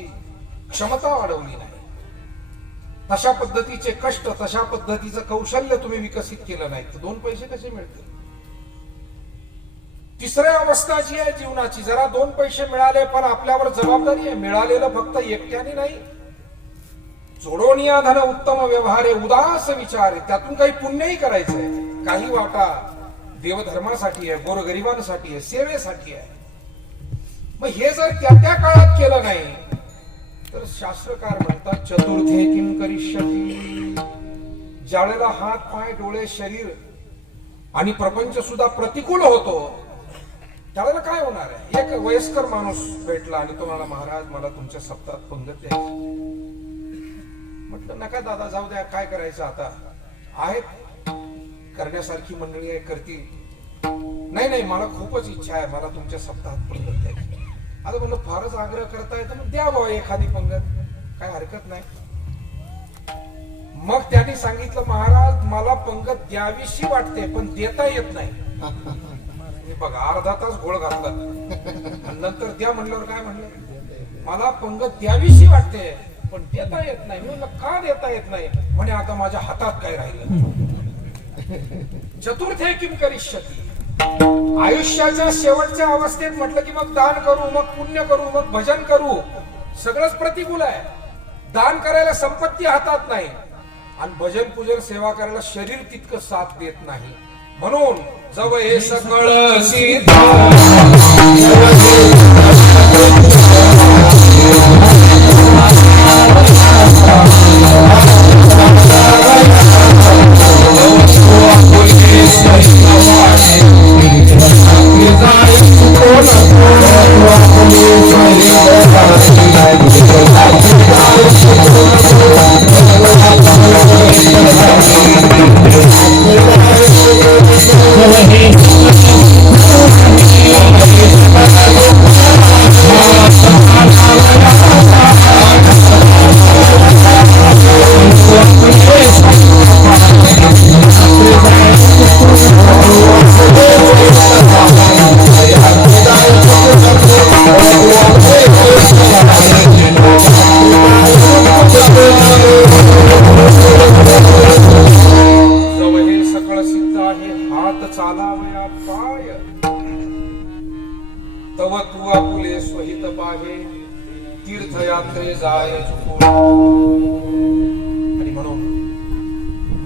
क्षमता वाढवली नाही, तशा पद्धतीचे कष्ट, तशा पद्धतीचं कौशल्य तुम्ही विकसित केलं नाही, तर 2 पैसे कसे मिळतील? तिसऱ्या अवस्था जी आहे जीवनाची, जरा 2 पैसे मिळाले पण आपल्यावर जबाबदारी आहे. मिळालेलं फक्त एकट्याने नाही, जोडोनिया धन उत्तम व्यवहार आहे, उदास विचार आहे, त्यातून काही पुण्यही करायचंय, काही वाटा देवधर्मासाठी आहे, गोरगरिबांसाठी आहे, सेवेसाठी आहे. मग हे जर त्या काळात केलं नाही तर शास्त्रकार म्हणतात चतुर्थे किम करिष्यति. ज्यावेळेला हात, पाय, डोळे, शरीर आणि प्रपंच सुद्धा प्रतिकूल होतो, त्यावेळेला काय होणार आहे? एक वयस्कर माणूस भेटला आणि तो म्हणाला, महाराज मला तुमच्या सप्ताहात पंगत द्यायची. म्हटलं नका दादा, जाऊ द्या, काय करायचं आता, आहेत करण्यासारखी मंडळी आहे, करतील. नाही नाही, मला खूपच इच्छा आहे, मला तुमच्या सप्ताहात पंगत द्यायची. आता म्हणलं फारच आग्रह करताय तर मग द्या बाबा एखादी पंगत, काय हरकत नाही. मग त्यांनी सांगितलं, महाराज मला पंगत द्यावीशी वाटते पण देता येत नाही. बघा, अर्धा तास घोळ घातला आणि नंतर द्या म्हणल्यावर काय म्हणलं, मला पंगत द्यावीशी वाटते पण देता येत नाही. म्हणलं का देता येत नाही? म्हणे आता माझ्या हातात काय राहिलं. चतुर्थे किम करिष्यति. आयुष्याच्या शेवटच्या अवस्थेत म्हटलं की मग दान करू, मग पुण्य करू, मग भजन करू, सगळंच प्रतिकूल आहे. दान करायला संपत्ती हातात नाही आणि भजन पूजन सेवा करायला शरीर तितकं साथ देत नाही. म्हणून जव हे सकळ सिद्ध तव तू आपुले स्वहित पाहे तीर्थयात्रे जाय चुकून. आणि म्हणून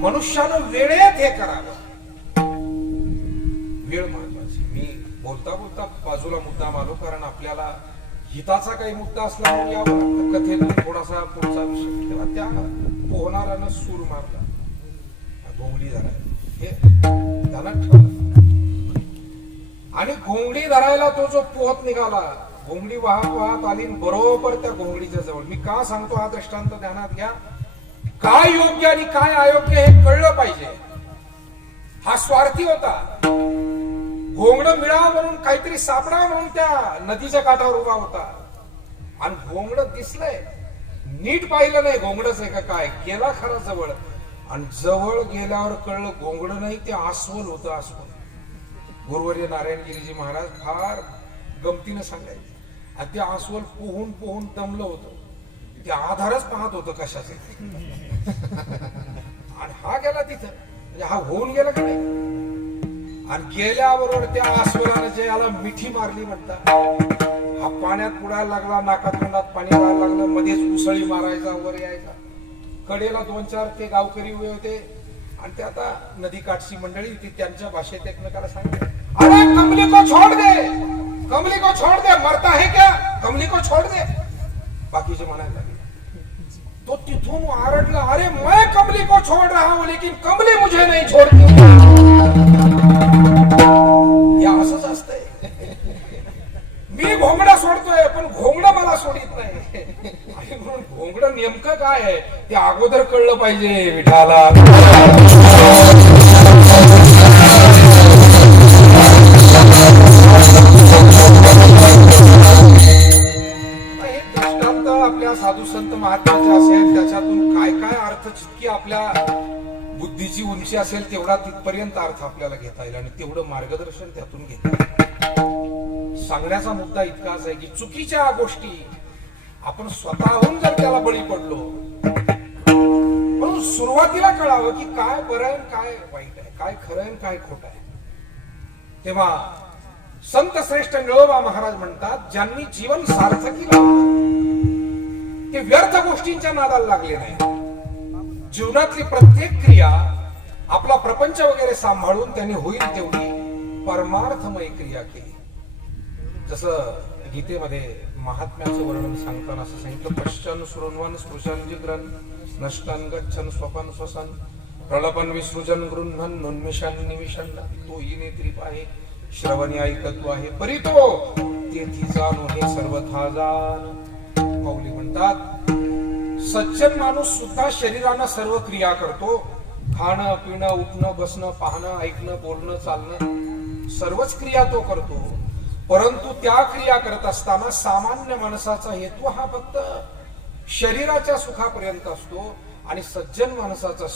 मनुष्यानं वेळेत हे करावं. वेळ महत्वाची. मी बोलता बोलता बाजूला मुद्दा आलो, कारण आपल्याला हिताचा काही मुद्दा असला म्हणून यावं कथेतून थोडासा पुढचा विषय. तेव्हा त्या पोहणाऱ्यानं सूर मारला, घोंगडी झाला, हे त्याला ठेवलं आणि घोंगडी धरायला तो जो पोहत निघाला, घोंगडी वाहत वाहत आली बरोबर त्या घोंगडीच्या जवळ. मी का सांगतो हा दृष्टांत ध्यानात घ्या. काय योग्य आणि काय अयोग्य हे कळलं पाहिजे. हा स्वार्थी होता. घोंगड मिळावं म्हणून, काहीतरी सापडावं म्हणून त्या नदीच्या काठावर उभा होता आणि घोंगड दिसलंय, नीट पाहिलं नाही घोंगडच आहे का काय. गेला खरा जवळ आणि जवळ गेल्यावर कळलं घोंगड नाही, ते अस्वल होतं. अस्वल. गुरुवर्य नारायणगिरीजी महाराज फार गमतीनं सांगायचे. आणि ते अस्वल पोहून पोहून दमलं होतं, ते आधारच पाहत होतं कशाचे. आणि हा गेला तिथं, म्हणजे हा होऊन गेला का नाही. आणि गेल्याबरोबर त्या अस्वलानं जे याला मिठी मारली म्हणतात, हा पाण्यात बुडायला लागला, नाकात तोंडात पाणी जायला लागलं, मध्येच उसळी मारायचा, वर यायचा. कडेला 2-4 ते गावकरी उभे होते आणि ते आता नदी काठची मंडळी होती, त्यांच्या भाषेत एकमेकाला सांगितलं, अरे कमली को छोड़ दे, कमली को छोड़ दे, मरता है क्या, कमली को छोड़ दे. बाकीचे म्हणायला लागले. तो तिथून आरडला, अरे मैं कमली को छोड़ रहा हूं लेकिन कमली मुझे नहीं छोड़ती. या असंच असतंय. मी घोंगडा सोडतोय पण घोंगडा मला सोडित नाही. आणि म्हणून घोंगडं नेमकं काय आहे ते अगोदर कळलं पाहिजे विठाला. साधू संत महात्म्याचे असेल त्याच्यातून काय काय अर्थ, जितकी आपल्या बुद्धीची उंची असेल तेवढा तिथपर्यंत अर्थ आपल्याला घेता येईल आणि तेवढं मार्गदर्शन त्यातून घेता येईल. सांगण्याचा मुद्दा इतकाच आहे की चुकीच्या गोष्टी आपण स्वतःहून जर त्याला बळी पडलो, म्हणून सुरुवातीला कळावं की काय बरं आहे काय वाईट आहे, काय खरं आहे काय खोटं आहे. तेव्हा संत श्रेष्ठ निळोबा महाराज म्हणतात, ज्यांनी जीवन सार्थकी लावलं ते व्यर्थ गोष्टींच्या नादाला लागले नाही. जीवनातली प्रत्येक क्रिया आपला प्रपंच वगैरे सांभाळून त्यांनी होईल तेवढी परमार्थमय क्रिया केली. जसं गीतेमध्ये महात्म्याचं वर्णन सांगताना असं सांगितलं, पश्चन सुरन्वन स्पृशन जिग्रन नष्टन गच्छन स्वपन स्वसन प्रलपन विसृजन गृह्णन नुन्मिषण निमिषण तो ही नेत्री पाहे श्रवणी ऐकत्व आहे परितो तेथी जाणो हे सर्वथा जाण. माऊली म्हणतात, सज्जन माणूस सुद्धा शरीरानं सर्व क्रिया करतो. खाणं पिणं उठणं बसणं पाहणं ऐकणं बोलणं चालणं सर्वच क्रिया तो करतो. परंतु त्या क्रिया करत असताना सामान्य माणसाचा हेतू हा फक्त शरीराच्या सुखापर्यंत असतो आणि सज्जन माणसाचा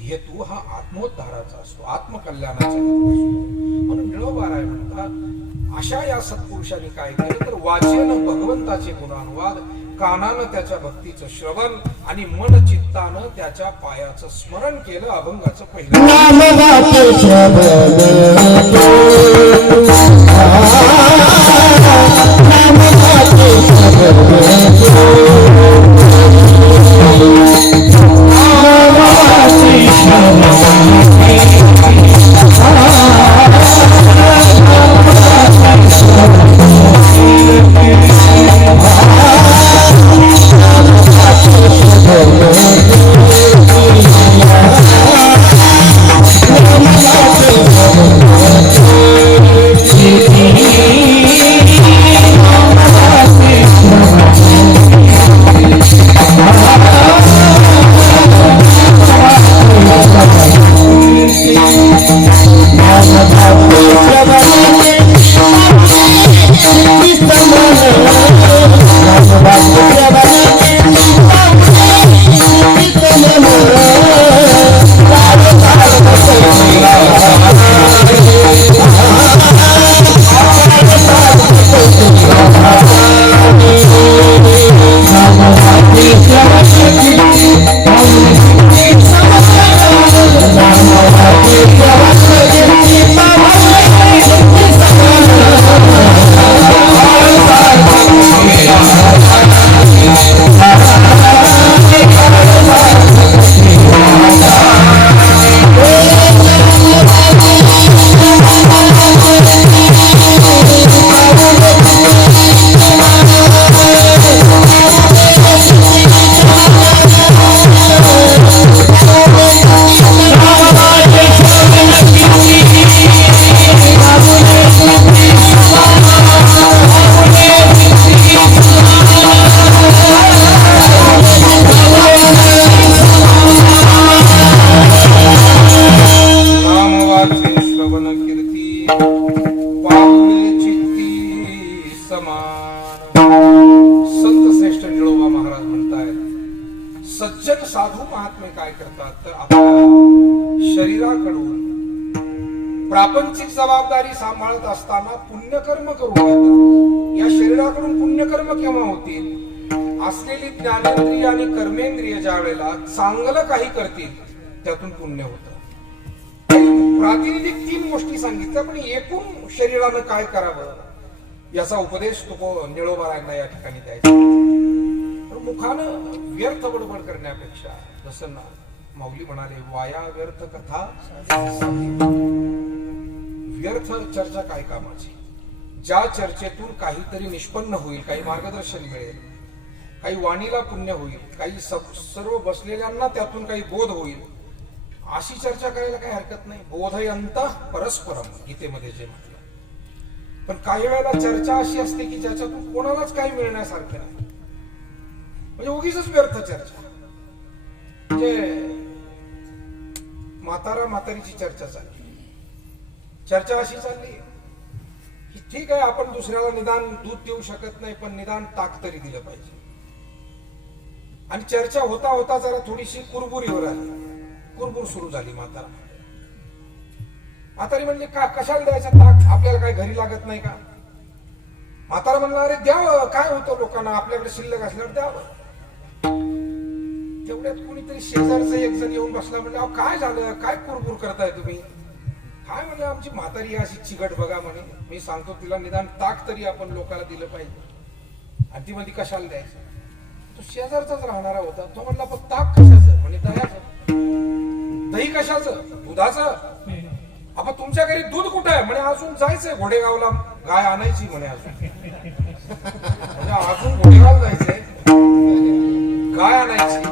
हेतू हा आत्मोद्धाराचा असतो, आत्मकल्याणाचा हेतू असतो. म्हणून निळोबाराय म्हणतात, अशा या सत्पुरुषांनी काय केलं तर वाचेनं भगवंताचे गुणानुवाद, कानानं त्याच्या भक्तीचं श्रवण आणि मन चित्तानं त्याच्या पायाचं स्मरण केलं. अभंगाचं पहिलं प्रापंचिक जबाबदारी सांभाळत असताना पुण्यकर्म करून घेतात. या शरीराकडून पुण्यकर्म केव्हा होतील? असलेली ज्ञानेंद्रिय आणि कर्मेंद्रिय ज्या वेळेला चांगलं काही करतील त्यातून पुण्य होतं. प्रातिनिधिक 3 गोष्टी सांगितल्या, पण एकूण शरीरानं काय करावं याचा उपदेश तो निळोबारायांना या ठिकाणी द्यायचा. मुखानं व्यर्थ बडबड करण्यापेक्षा, जसं ना माऊली म्हणाले, वाया व्यर्थ कथा व्यर्थ चर्चा काय कामाची. ज्या चर्चेतून काहीतरी निष्पन्न होईल, काही मार्गदर्शन मिळेल, काही वाणीला पुण्य होईल, काही सर्व बसलेल्यांना त्यातून काही बोध होईल, अशी चर्चा करायला काही हरकत नाही. बोधयंतः परस्परम गीतेमध्ये जे म्हटलं. पण काही वेळेला चर्चा अशी असते की ज्याच्यातून कोणालाच काही मिळण्यासारखं नाही, म्हणजे उगीच व्यर्थ चर्चा. म्हणजे म्हातारा म्हातारीची चर्चा चालली. चर्चा अशी चालली की ठीक आहे, आपण दुसऱ्याला निदान दूध देऊ शकत नाही, पण निदान ताक तरी दिलं पाहिजे. आणि चर्चा होता होता जरा थोडीशी कुरबुरीवर आली. कुरबुर सुरू झाली. म्हातारी म्हणली का कशाला द्यायचा ताक, आपल्याला काय घरी लागत नाही का? म्हातारा म्हणला अरे द्यावं, काय होतं लोकांना, आपल्याकडे शिल्लक असल्यावर द्यावं. तेवढ्यात कोणीतरी शेजारचं एक जण येऊन बसला. म्हणलं अहो काय झालं, काय कुरबुर करताय तुम्ही? काय म्हणलं आमची म्हातारी अशी चिकट बघा म्हणे, मी सांगतो तिला निदान ताक तरी आपण लोकांना दिलं पाहिजे. आणि ती म्हणती कशाला द्यायचं? तो शेजारचाच राहणारा होता. तो म्हणला पण ताक कशाचं? म्हणे दह्याचं. दही कशाचं? दुधाचं. आपण तुमच्या घरी दूध कुठं आहे? म्हणे अजून जायचंय घोडेगावला, गाय आणायची म्हणे अजून. म्हणजे अजून घोडेगाव जायचंय, गाय आणायची,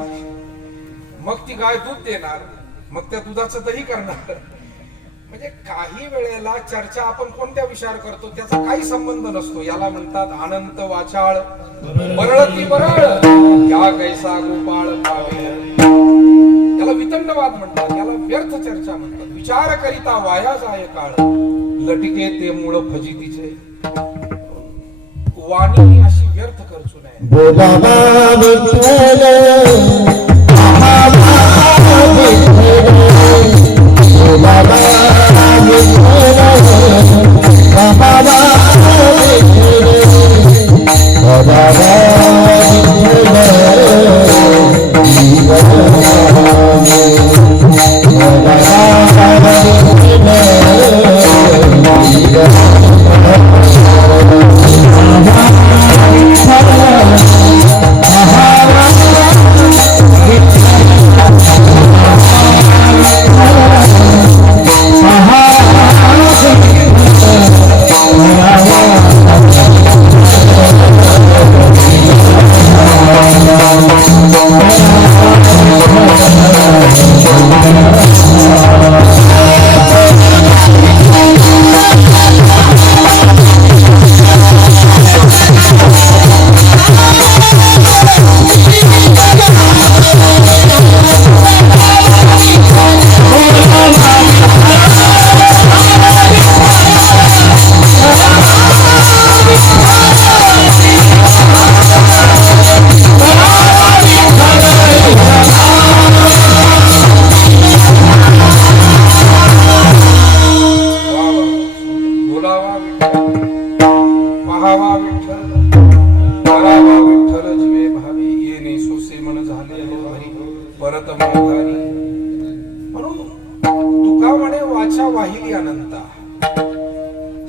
मग ती गाय दूध देणार, मग त्या दुधाचं दही करणार. म्हणजे काही वेळेला चर्चा आपण कोणत्या विचार करतो त्याचा काही संबंध नसतो. याला म्हणतात अनंत वाचाळ बरळती बरळ या कैसा गोपाळ पावे. याला वितंडवाद म्हणतात, याला व्यर्थ चर्चा म्हणतात. विचार करिता वाया जाय काळ, लटके ते मूळ फजितीचे. वाणी ही अशी व्यर्थ खर्चू नये. बोलावा विठ्ठल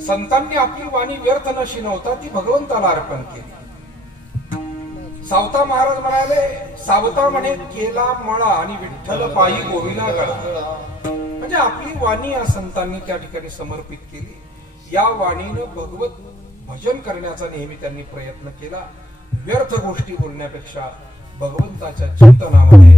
संतांनी आपली वाणी व्यर्थ न शिनवता ती भगवंताला अर्पण केली. सावता महाराज म्हणाले, सावता म्हणे केला मळा आणि विठ्ठल पायी गोविला गळा. म्हणजे आपली वाणी या संतांनी त्या ठिकाणी समर्पित केली. या वाणीनं भगवत भजन करण्याचा नेहमी त्यांनी प्रयत्न केला. व्यर्थ गोष्टी बोलण्यापेक्षा भगवंताच्या चिंतनामध्ये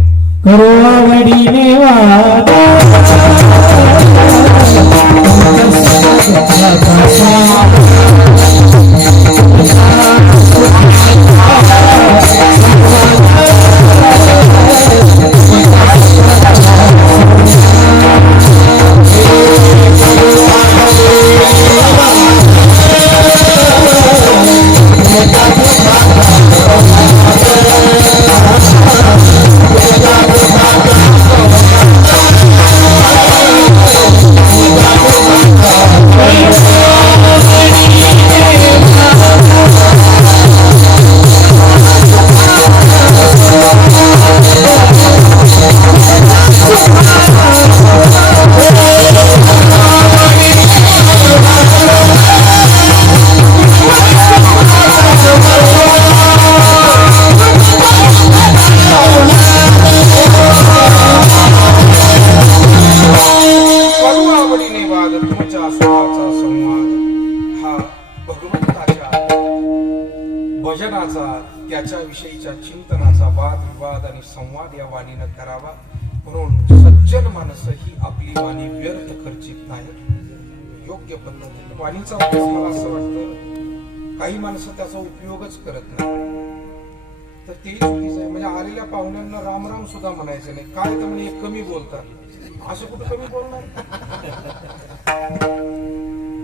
भजनाचा, त्याच्या विषयीच्या चिंतनाचा वाद विवाद आणि संवाद या वाणीनं करावा. म्हणून सज्जन माणसं ही आपली वाणी व्यर्थ खर्चित नाही. योग्य पद्धतीने वाणीचा उपयोग, मला असं वाटतं काही माणसं त्याचा उपयोगच करत नाही, तर तेही चुकीचं आहे. म्हणजे आलेल्या पाहुण्यांना राम राम सुद्धा म्हणायचं नाही. काय तर म्हणजे कमी बोलतात, असं कुठं कमी बोलणार?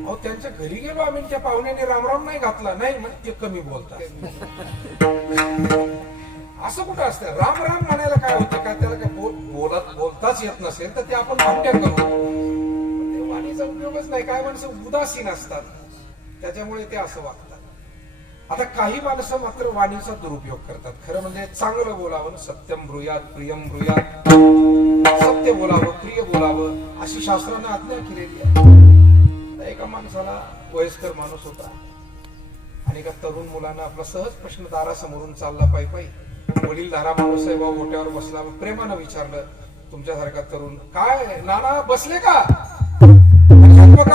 अहो त्यांच्या घरी गेलो आम्ही, त्या पाहुण्याने रामराम नाही घातला, नाही म्हणजे ते कमी बोलतात. असं कुठं असतं? राम राम म्हणायला काय होते का? त्याला काय बोलताच येत नसेल तर ते आपण भामट्या करू. ते वाणीचा उपयोगच नाही. काय माणसं उदासीन असतात, त्याच्यामुळे ते असं वागतात. आता काही माणसं मात्र वाणीचा दुरुपयोग करतात. खरं म्हणजे चांगलं बोलावं, सत्यम ब्रूयात प्रियम ब्रूयात, सत्य बोलावं, प्रिय बोलावं, अशी शास्त्राने आज्ञा केलेली आहे. एका माणसाला, वयस्कर माणूस होता आणि एका तरुण मुलानं आपला सहज प्रश्न दारासमोरून चालला पायी. वडीलधारा माणूस आहे, बाबा ओट्यावर बसला, प्रेमानं विचारलं, तुमच्यासारखा तरुण, काय नाना बसले का?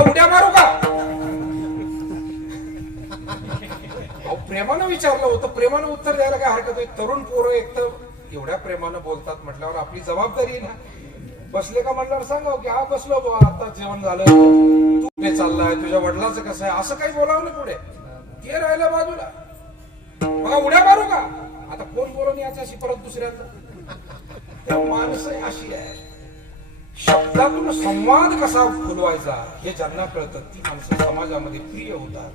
उड्या मारू का? प्रेमानं विचारलं होतं, प्रेमानं उत्तर द्यायला काय हरकत आहे? तरुण पोरं एक तर एवढ्या प्रेमानं बोलतात म्हटल्यावर आपली जबाबदारी आहे ना. बसले का म्हटल्यावर सांगा की हा बसलो बाबा, आता जेवण झालं, तू कुठे चाललाय, तुझ्या वडिलांचं कसं आहे, असं काही बोलावं ना पुढे. ते राहिलं बाजूला, बघा उड्या मारू का? आता कोण बोलून याच्याशी परत दुसऱ्यांदा. माणसं अशी आहे, शब्दातून संवाद कसा फुलवायचा हे ज्यांना कळतं ती माणसं समाजामध्ये प्रिय होतात,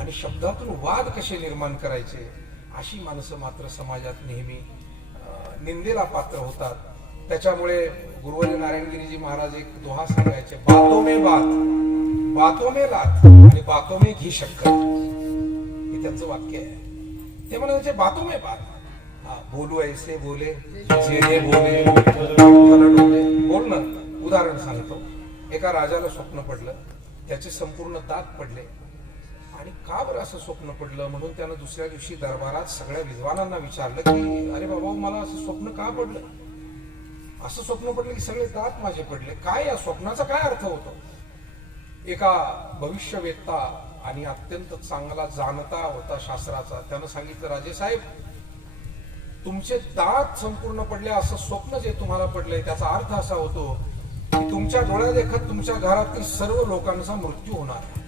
आणि शब्दातून वाद कसे निर्माण करायचे अशी माणसं मात्र समाजात नेहमी निंदेला पात्र होतात. त्याच्यामुळे गुरुवर्य नारायणगिरीजी महाराज एक दोहा सांगायचे, बातों में बात, बातों में लात आणि बातों में घी शक्कर, हे त्यांचं वाक्य आहे. ते म्हणायचे बातों में बात, बोलू ऐसे बोले, जेणे बोले, बोलणं. उदाहरण सांगतो, एका राजाला स्वप्न पडलं, त्याचे संपूर्ण दात पडले. आणि का बरं असं स्वप्न पडलं म्हणून त्यानं दुसऱ्या दिवशी दरबारात सगळ्या विद्वानांना विचारलं की अरे बाबा, मला असं स्वप्न का पडलं? असं स्वप्न पडलं की सगळे दात माझे पडले, काय या स्वप्नाचा काय अर्थ होतो? एका भविष्यवेत्ता आणि अत्यंत चांगला जाणता होता शास्त्राचा, त्यानं सांगितलं, राजे साहेब, तुमचे दात संपूर्ण पडले असं स्वप्न जे तुम्हाला पडलंय त्याचा अर्थ असा होतो की तुमच्या डोळ्या देखत तुमच्या घरातील सर्व लोकांचा मृत्यू होणार.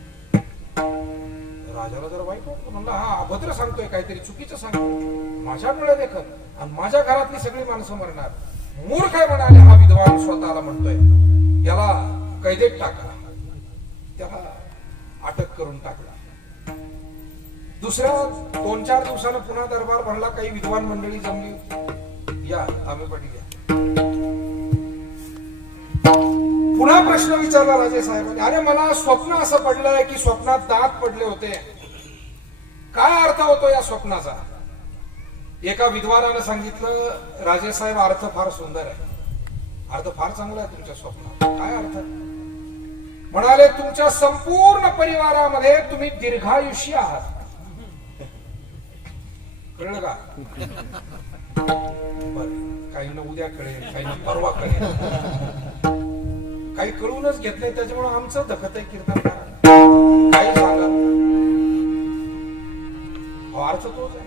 राजाला जरा वाईट वाटलं, म्हणलं हा अभद्र सांगतोय, काहीतरी चुकीचं सांगतोय, माझ्या डोळ्या देखत आणि माझ्या घरातली सगळी माणसं मरणार. मूर्ख आहे म्हणाले हा विद्वान, स्वतःला म्हणतोय, याला कैदेत टाकला, त्याला अटक करून टाकला. दुसऱ्या 2-4 दिवसानं पुन्हा दरबार भरला, काही विद्वान मंडळी जमली, या आम्ही पाटील या. पुन्हा प्रश्न विचारला राजे साहेबांनी, अरे मला स्वप्न असं पडलंय की स्वप्नात दात पडले होते, काय अर्थ होतो या स्वप्नाचा? एका विद्वानानं सांगितलं, राजे साहेब, अर्थ फार सुंदर आहे, अर्थ फार चांगला आहे तुमच्या स्वप्नात. काय अर्थ? म्हणाले, तुमच्या संपूर्ण परिवारामध्ये तुम्ही दीर्घायुषी आहात. कळलं का? काही ना उद्या कळेल, काही ना परवा कळेल, काही कळूनच घेत नाही, त्याच्यामुळे आमचं दखत आहे कीर्तन काही सांगा, अर्थ तोच आहे.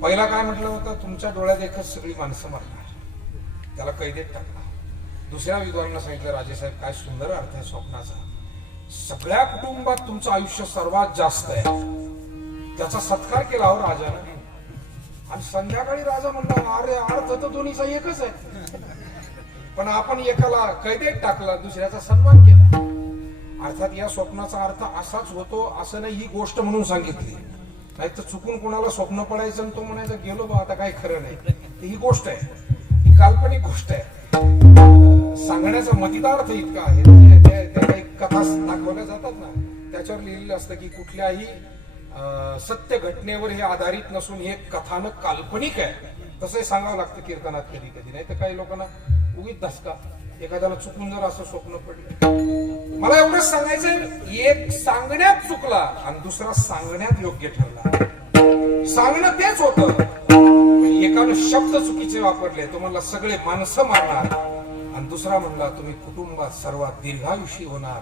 पहिला काय म्हटलं होतं, तुमच्या डोळ्यात एकच सगळी माणसं मरणार, त्याला कैदेत टाकला. दुसऱ्या विद्वानांना सांगितलं, राजेसाहेब, काय सुंदर अर्थ आहे स्वप्नाचा, सगळ्या कुटुंबात तुमचं आयुष्य सर्वात जास्त आहे. त्याचा सत्कार केला हो राजाने. आणि संध्याकाळी राजा म्हणला, अरे अर्थ तर दोन्हीचा एकच आहे, पण आपण एकाला कैदेत टाकला, दुसऱ्याचा सन्मान केला. अर्थात या स्वप्नाचा अर्थ असाच होतो असं नाही, ही गोष्ट म्हणून सांगितली. नाही तर चुकून कोणाला स्वप्न पडायचं आणि तो म्हणायचं गेलो बा, आता काही खरं नाही. ही गोष्ट आहे, ही काल्पनिक गोष्ट आहे. सांगण्याचा मतितार्थ इतका आहे, त्या काही कथा दाखवल्या जातात ना, त्याच्यावर लिहिलेलं असतं की कुठल्याही सत्य घटनेवर हे आधारित नसून हे कथानक काल्पनिक आहे. तसंही सांगावं लागतं कीर्तनात कधी कधी, नाही तर काही लोकांना उगीच धसका, एखाद्याला चुकून जर असं स्वप्न पडलं. मला एवढंच सांगायचंय, एक सांगण्यात चुकला आणि दुसरा सांगण्यात योग्य ठरला. सांगणं तेच होतं, एकानं शब्द चुकीचे वापरले, तो म्हणला सगळे माणसं मारणार, आणि दुसरा म्हणला तुम्ही कुटुंबात सर्वात दीर्घायुषी होणार.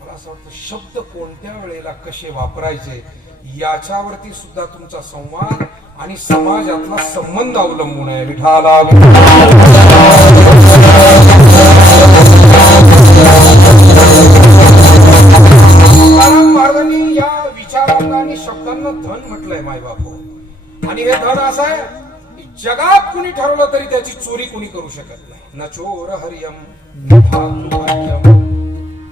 मला असं वाटतं, शब्द कोणत्या वेळेला कसे वापरायचे याच्यावरती सुद्धा तुमचा संवाद आणि समाजातला संबंध अवलंबून आहे. विठाला महाराजांनी या विचारांना आणि शब्दांना धन म्हटलंय मायबापो. आणि हे धन असं आहे, जगात कुणी ठरवलं तरी त्याची चोरी कुणी करू शकत नाही. न चोर हरियम न भातृभाग्यम,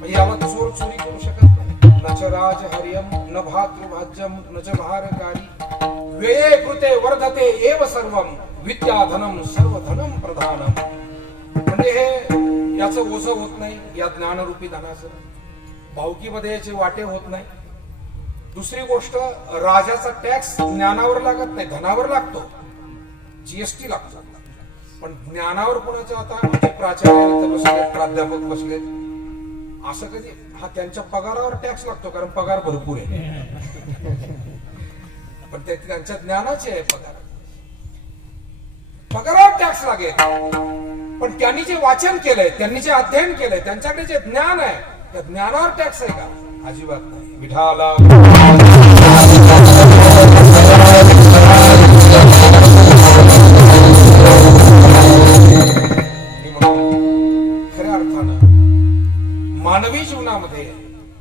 याला चोर चोरी करू शकत नाही. न च राज हरियम न भातृभाज्यम न च भारकारी व्यये कृते वर्धते एव सर्वम विद्याधनम सर्वधनम प्रधानम. म्हणजे हे याचं ओझं होत नाही या ज्ञानरूपी धनाचं. भावकीमध्ये याचे वाटे होत नाही. दुसरी गोष्ट, राजाचा टॅक्स ज्ञानावर लागत नाही, धनावर लागतो. जीएसटी लागतो. पण ज्ञानावर कोणाच्या आता आमचे प्राचार्य इथं बसलेत, प्राध्यापक बसलेत, असं कधी हा त्यांच्या पगारावर टॅक्स लागतो कारण पगार भरपूर आहे. पण ते त्यांच्या ज्ञानाचे आहे पगार. पगारावर टॅक्स लागेल. पण त्यांनी जे वाचन केलंय, त्यांनी जे अध्ययन केलंय, त्यांच्याकडे जे ज्ञान आहे, त्या ज्ञानावर टॅक्स आहे का? अजिबात नाही. विठाला खऱ्या अर्थानं मानवी जीवनामध्ये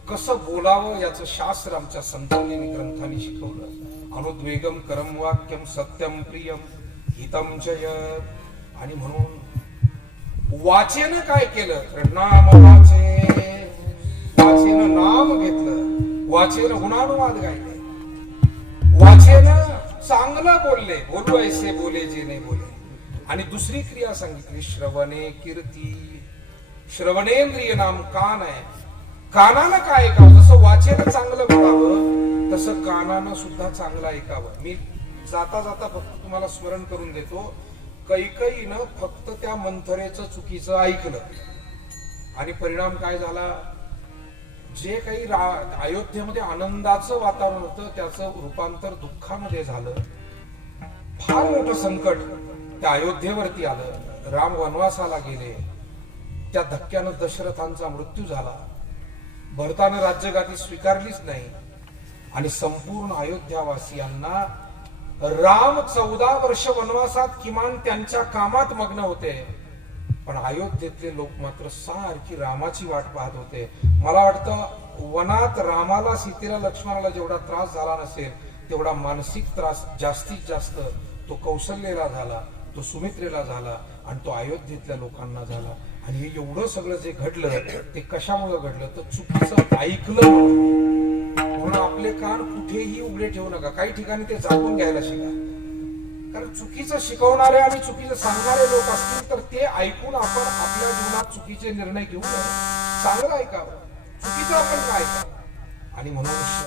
कसं बोलावं याचं शास्त्र आमच्या संतांनी ग्रंथांनी शिकवलं. अनुद्वेगम करम वाक्यम सत्यम प्रियम हितम जय. आणि म्हणून वाचेनं काय केलं तर नाम वाचेनं नाम घेतलं, वाचेनं गुणानुवाद गायले, वाचेनं चांगलं बोलले, बोलू ऐसे बोले जे नाही बोले. आणि दुसरी क्रिया सांगितली श्रवणे कीर्ती. श्रवणेंद्रिय नाम कान आहे. कानानं काय ऐकावं? जसं वाचेनं चांगलं बोलावं तसं कानानं सुद्धा चांगलं ऐकावं. मी जाता जाता फक्त तुम्हाला स्मरण करून देतो. कैकेयीनं फक्त त्या मंथरेचं चुकीचं ऐकलं आणि परिणाम काय झाला? जे काही अयोध्येमध्ये आनंदाचं वातावरण होतं त्याचं रूपांतर दुःखामध्ये झालं. फार मोठं संकट त्या अयोध्येवरती आलं. राम वनवासाला गेले. त्या धक्क्यानं दशरथांचा मृत्यू झाला. भरतानं राज्यगादी स्वीकारलीच नाही आणि संपूर्ण अयोध्यावासियांना राम 14 वर्ष वनवासात किमान त्यांच्या कामात मग्न होते, पण अयोध्येतले लोक मात्र सारखी रामाची वाट पाहत होते. मला वाटतं वनात रामाला, सीतेला, लक्ष्मणाला जेवढा त्रास झाला नसेल तेवढा मानसिक त्रास जास्तीत जास्त तो कौशल्येला झाला, तो सुमित्रेला झाला आणि तो अयोध्येतल्या लोकांना झाला. आणि हे एवढं सगळं जे घडलं ते कशामुळे घडलं तर चुकीचं ऐकलं म्हणून. आपले कान कुठेही उघडे ठेवू नका. काही ठिकाणी ते झाकून घ्यायला शिका. कारण चुकीचं शिकवणारे आणि चुकीचं सांगणारे लोक असतील तर ते ऐकून आपण आपल्या जीवनात चुकीचे निर्णय घेऊ नये. चांगलं ऐकावं, चुकीचं आपण काय ऐकावं. आणि म्हणून